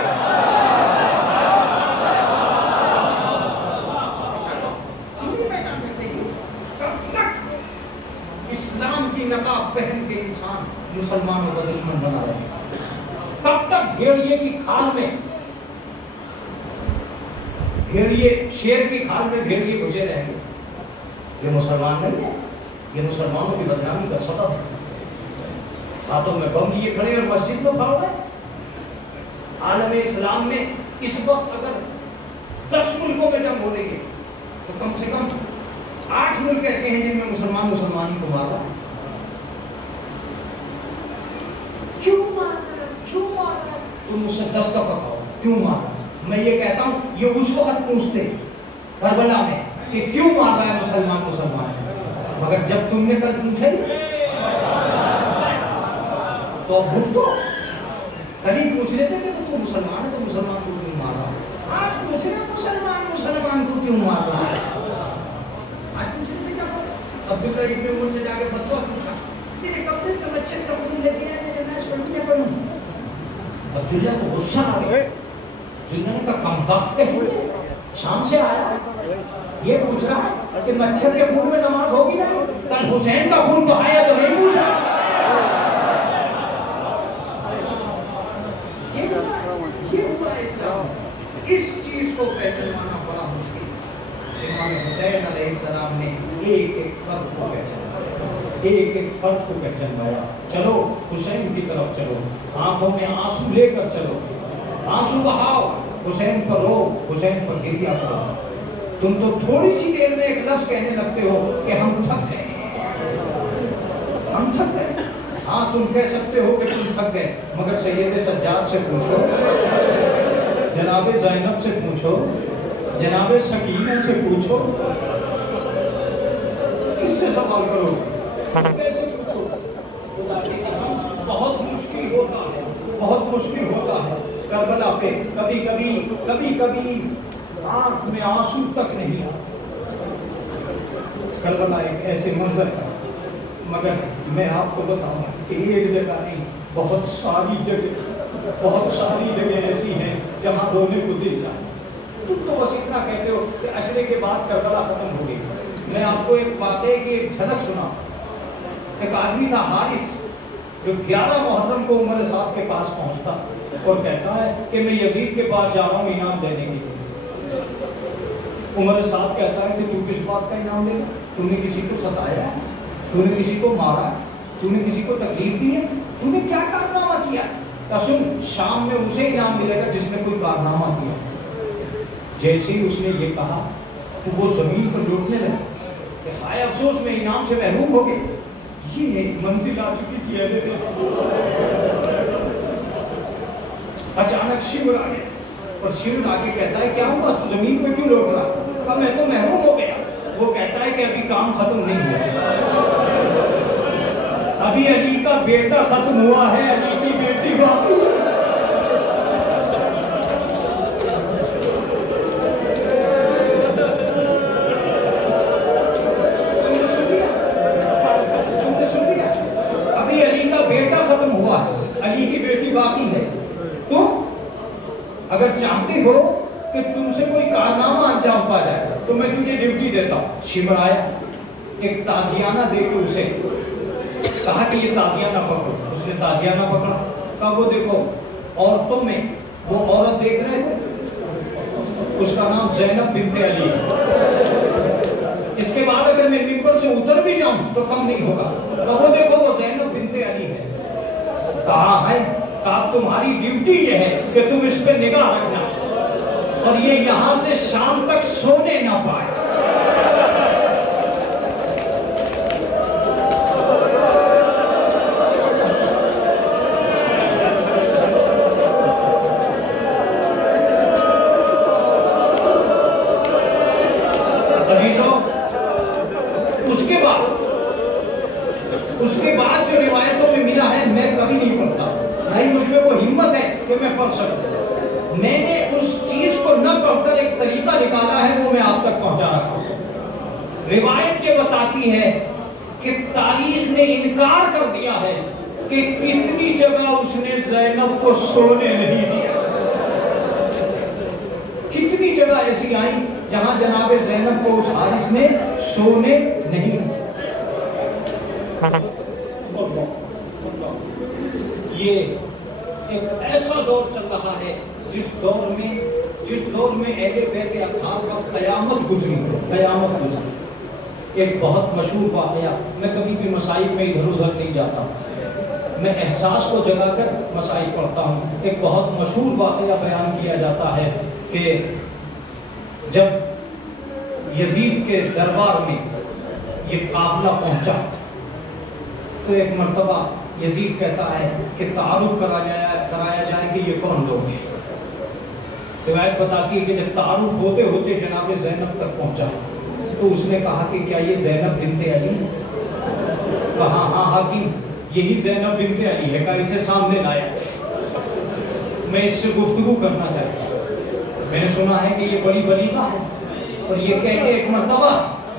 اسلام کی نقاب پہن کے انسان مسلمانوں کا دشمن بنا رہے ہیں. تب تک بھیڑیے کی کھال میں شیر کی کھال میں بھیڑیے گھسے رہیں گے. یہ مسلمان نہیں ہے, یہ مسلمانوں کی بدنامی کا سبب ہے. ہاتھوں میں بم لیے کھڑے اور مسجد میں پھاڑ رہے. عالم اسلام میں اس وقت اگر 10 ملکوں میں جنگ ہو رہی ہے تو کم سے کم 8 ملک ایسے ہیں جن میں مسلمان ہی کو مار رہا ہے. کیوں مار رہا ہے؟ تم مجھ سے 10 کا پکاؤ کیوں مار رہا ہے؟ میں یہ کہتا ہوں یہ اس وقت پوچھتے کربلا میں کہ کیوں مار رہا ہے مسلمان, مگر جب تم نے کل پوچھا تو اب بھول تو کل ہی پوچھ رہے تھے کہ تو مسلمان ہے تو مسلمان کو کیوں مار رہا ہے. آج پوچھ رہے مسلمان کو کیوں مار رہا ہے. آج پوچھ رہے تھے کیا پڑھا. عبداللہ ابن عمر سے جا کے فتویٰ پوچھا تیرے کپڑے تو مچھر کا خون لے دیا ہے میں اس پر کیا پڑھوں. عبداللہ کو غصہ آ گیا. دنیا کا کم وقت ہے شام سے آیا یہ پوچھ رہا ہے کہ مچھر کے خون میں نماز ہوگی نا. کل حسین کا خون بہایا تو نہیں پوچھا. اس چیز کو پہچاننا بڑا مشکل. امام حسین علیہ السلام نے ایک فرد کو پہچانوایا. چلو حسین کی طرف چلو, آنکھوں میں آنسو لے کر چلو, آنسو بہاؤ, حسین پر رو, حسین پر گریہ کرو. تم تو تھوڑی سی دیر میں ایک لفظ کہنے لگتے ہو کہ ہم تھک گئے. ہاں تم کہہ سکتے ہو کہ تم تھک گئے, مگر سید سجاد سے پوچھو, جناب زینب سے پوچھو, جناب سکینہ سے پوچھو, کس سے سوال کرو, کیسے پوچھو. بہت مشکل ہوتا ہے کربلا پہ. کبھی آنکھ میں آنسو تک نہیں آتا. کربلا ایک ایسے منظر تھا, مگر میں آپ کو بتاؤں کہ ایک جگہ نہیں, بہت ساری جگہ ایسی ہیں جہاں رونے کو دل چاہے. تم تو بس اتنا کہتے ہو کہ عشرے کے بعد کربلا ختم ہو گئی. میں آپ کو ایک باتیں کی ایک جھلک سنا. ایک آدمی تھا حارث جو 11 محرم کو عمر صاحب کے پاس پہنچتا اور کہتا ہے کہ میں یزید کے پاس جا رہا ہوں انعام دینے کے لیے. عمر صاحب کہتا ہے کہ تو کس بات کا انعام دے گا؟ تم نے کسی کو ستایا ہے, تو نے کسی کو مارا ہے, تو نے کسی کو تکلیف دی ہے, تو نے کیا کارنامہ کیا؟ سن, شام میں اسے انعام ملے گا جس نے کوئی کارنامہ کیا. جیسے ہی اس نے یہ کہا تو وہ زمین پر لوٹنے لگا کہ ہائے افسوس میں انعام سے محروم ہو گئے. یہ ایک منزل آ چکی تھی. اچانک شیور آ گیا اور شیور آ کے کہتا ہے کیا ہوا, تو زمین پہ کیوں لوٹ رہا؟ کہا میں تو محروم ہو گیا. وہ کہتا ہے کہ ابھی کام ختم نہیں ہوا, ابھی علی کا بیٹا ختم ہوا ہے, علی کی بیٹی باقی ہے. ابھی علی کا بیٹا ختم ہوا ہے, علی کی بیٹی باقی ہے. تو اگر چاہتے ہو کہ تم سے کوئی کارنامہ انجام پا جائے تو میں تجھے ڈیوٹی دیتا ہوں. شیور آیا, ایک تازیانہ دے کے اسے کہا کہ یہ تازیانہ پکڑو. اس نے تازیانہ پکڑا. کہا وہ دیکھو عورتوں میں وہ عورت دیکھ رہے تھے, اس کا نام زینب بنت علی ہے. اس کے بعد اگر میں ممبر سے اتر بھی جاؤں تو کم نہیں ہوگا. کہا وہ دیکھو وہ زینب بنت علی ہے. کہا ہے, کہا تمہاری ڈیوٹی یہ ہے کہ تم اس پہ نگاہ رکھنا اور یہ یہاں سے شام تک سونے نہ پائے. اس کے بعد جو روایتوں میں ملا ہے میں کبھی نہیں پڑھتا, نہیں مجھ میں وہ ہمت ہے کہ میں پڑھ سکتا. میں نے اس چیز کو نہ پڑھ کر ایک طریقہ نکالا ہے, وہ میں آپ تک پہنچا رہا ہوں. روایت یہ بتاتی ہے کہ تاریخ نے انکار کر دیا ہے کہ کتنی جگہ اس نے زینب کو سونے نہیں دیا. کتنی جگہ ایسی آئی جہاں جناب زینب کو اس حارث نے سونے نہیں دیا. یہ ایک ایسا دور چل رہا ہے جس دور میں اہل بیت اطہار کا قیامت گزری. ایک بہت مشہور واقعہ، میں کبھی بھی مسائل میں ادھر ادھر نہیں جاتا، میں احساس کو جگا کر مسائل پڑھتا ہوں. ایک بہت مشہور واقعہ بیان کیا جاتا ہے کہ جب یزید کے دربار میں یہ قافلہ پہنچا تو ایک مرتبہ یزید کہتا ہے کہ تعارف کرایا جائے کہ یہ کون لوگ ہیں. روایت بتاتی ہے کہ جب تعارف ہوتے ہوتے جناب زینب تک پہنچا تو اس نے کہا کہ کیا یہ زینب بنت علی ہے؟ کہا ہاں حاکم یہی زینب بنت علی ہے. کہا اسے سامنے لایا، میں اس سے گفتگو کرنا چاہتا ہوں. میں نے سنا ہے کہ یہ بڑی بلیغہ ہے. اور یہ کہہ کے ایک مرتبہ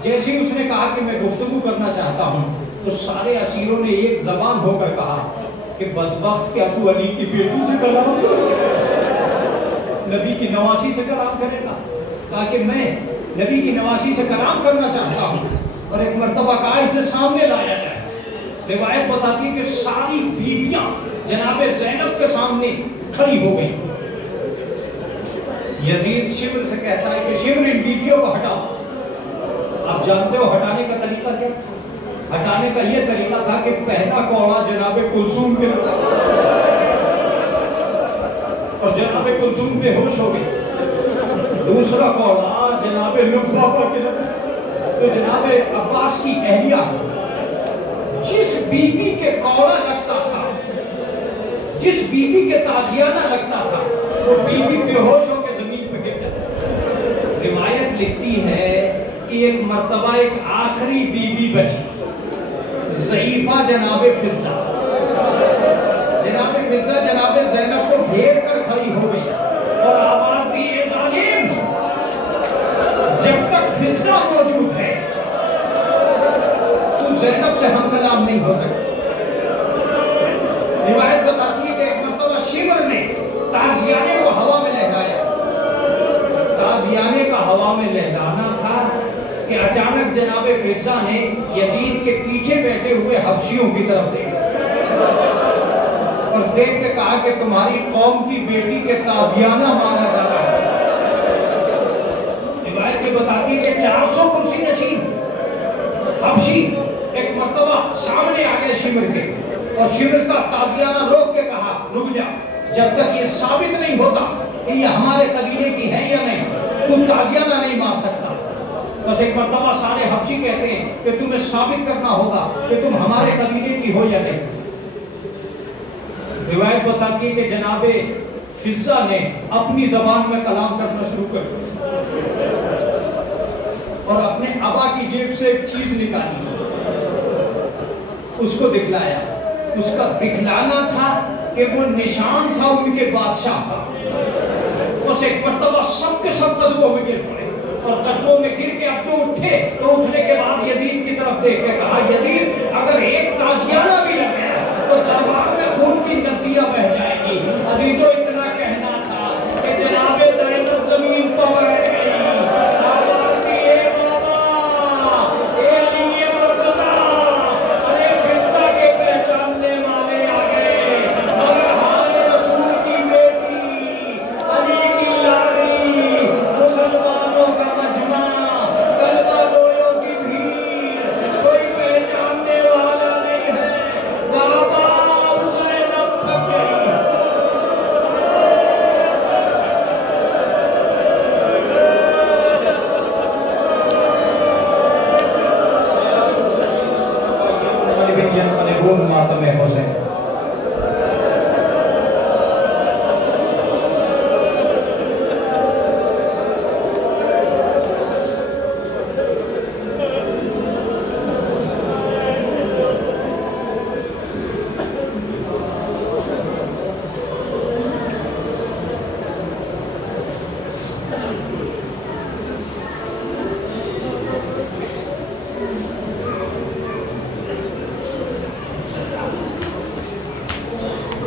جیسے ہی اس نے کہا کہ میں گفتگو کرنا چاہتا ہوں تو سارے اسیروں نے ایک زبان ہو کر کہا کہ بدبخت کیا تو علی کی بیٹی سے کلام نبی کی نواسی سے کلام کرے گا؟ کہا کہ میں نبی کی نواسی سے کلام کرنا چاہتا ہوں. اور ایک مرتبہ کہا اسے سامنے لایا جائے. روایت بتاتی ہے کہ ساری بیویاں جناب زینب کے سامنے کھڑی ہو گئی. یزید شمر سے کہتا ہے کہ شمر ان بیویوں کو ہٹاؤ. آپ جانتے ہو ہٹانے کا طریقہ کیا تھا؟ ہٹانے کا یہ طریقہ تھا کہ پہلا کوڑا جناب کلثوم کے اور جناب کلثوم بے ہوش ہو گئی. دوسرا کوڑا جناب لبا پر تو جناب عباس کی اہلیہ جس بیوی کے کوڑا لگتا تھا، جس بیوی کے تازیانہ لگتا تھا، وہ بیوی بے ہوش ہو کے زمین پہ گر جاتی. روایت لکھتی ہے کہ ایک مرتبہ ایک آخری بیوی بچی ضعیفہ جناب فضہ. جناب فضہ جناب زینب کو گھیر کر کھڑی ہو گئی اور آواز دی اے ظالم، جب تک فضہ موجود ہے تو زینب سے ہم کلام نہیں ہو سکتے. روایت بتاتی ہے کہ ایک مرتبہ شمر نے تازیانے کو ہوا میں لہرایا. تازیانے کا ہوا میں لہرانا تھا کہ اچانک جناب فضہ نے یزید کے پیچھے بیٹھے ہوئے حبشیوں کی طرف دیکھا اور دیکھ کے کہا کہ تمہاری قوم کی بیٹی کے تازیانہ مانا جا رہا ہے. روایت یہ بتاتی ہے کہ 400 کرسی نشین حبشی ایک مرتبہ سامنے آ گئے شمر کے اور شمر کا تازیانہ روک کے کہا رک جا، جب تک یہ ثابت نہیں ہوتا کہ یہ ہمارے قبیلے کی ہے یا نہیں تو تازیانہ نہیں مار سکتا. بس ایک مرتبہ سارے حبشی کہتے ہیں کہ تمہیں ثابت کرنا ہوگا کہ تم ہمارے قبیلے کی ہو یا نہیں. روایت بتاتی ہے کہ جناب فضہ نے اپنی زبان میں کلام کرنا شروع کر دیا اور اپنے ابا کی جیب سے ایک چیز نکالی، اس کو دکھلایا. اس کا دکھلانا تھا کہ وہ نشان تھا ان کے بادشاہ کا. بس ایک مرتبہ سب کے سب قدموں میں گر پڑے اور قدموں میں گر کے اب جو اٹھے تو اٹھنے کے بعد یزید کی طرف دیکھ کے کہا یزید اگر ایک تازیانہ بھی لگ گیا تو دربار میں خون کی ندیاں بہہ جائے گی. عزیزو اتنا کہنا تھا کہ جناب زینب زمین پر بیٹھ گئی. آواز دی اے بابا، اے علی مرتضیٰ، ارے فضہ کے پہچاننے والے آ گئے. مگر حال رسول کی بیٹی، علی کی لاڈلی، مسلمانوں کا مجمع، کلمہ گویوں کی بھیڑ، کوئی پہچاننے والا نہیں ہے. بابا زینب تھک گئی. ماتم حسین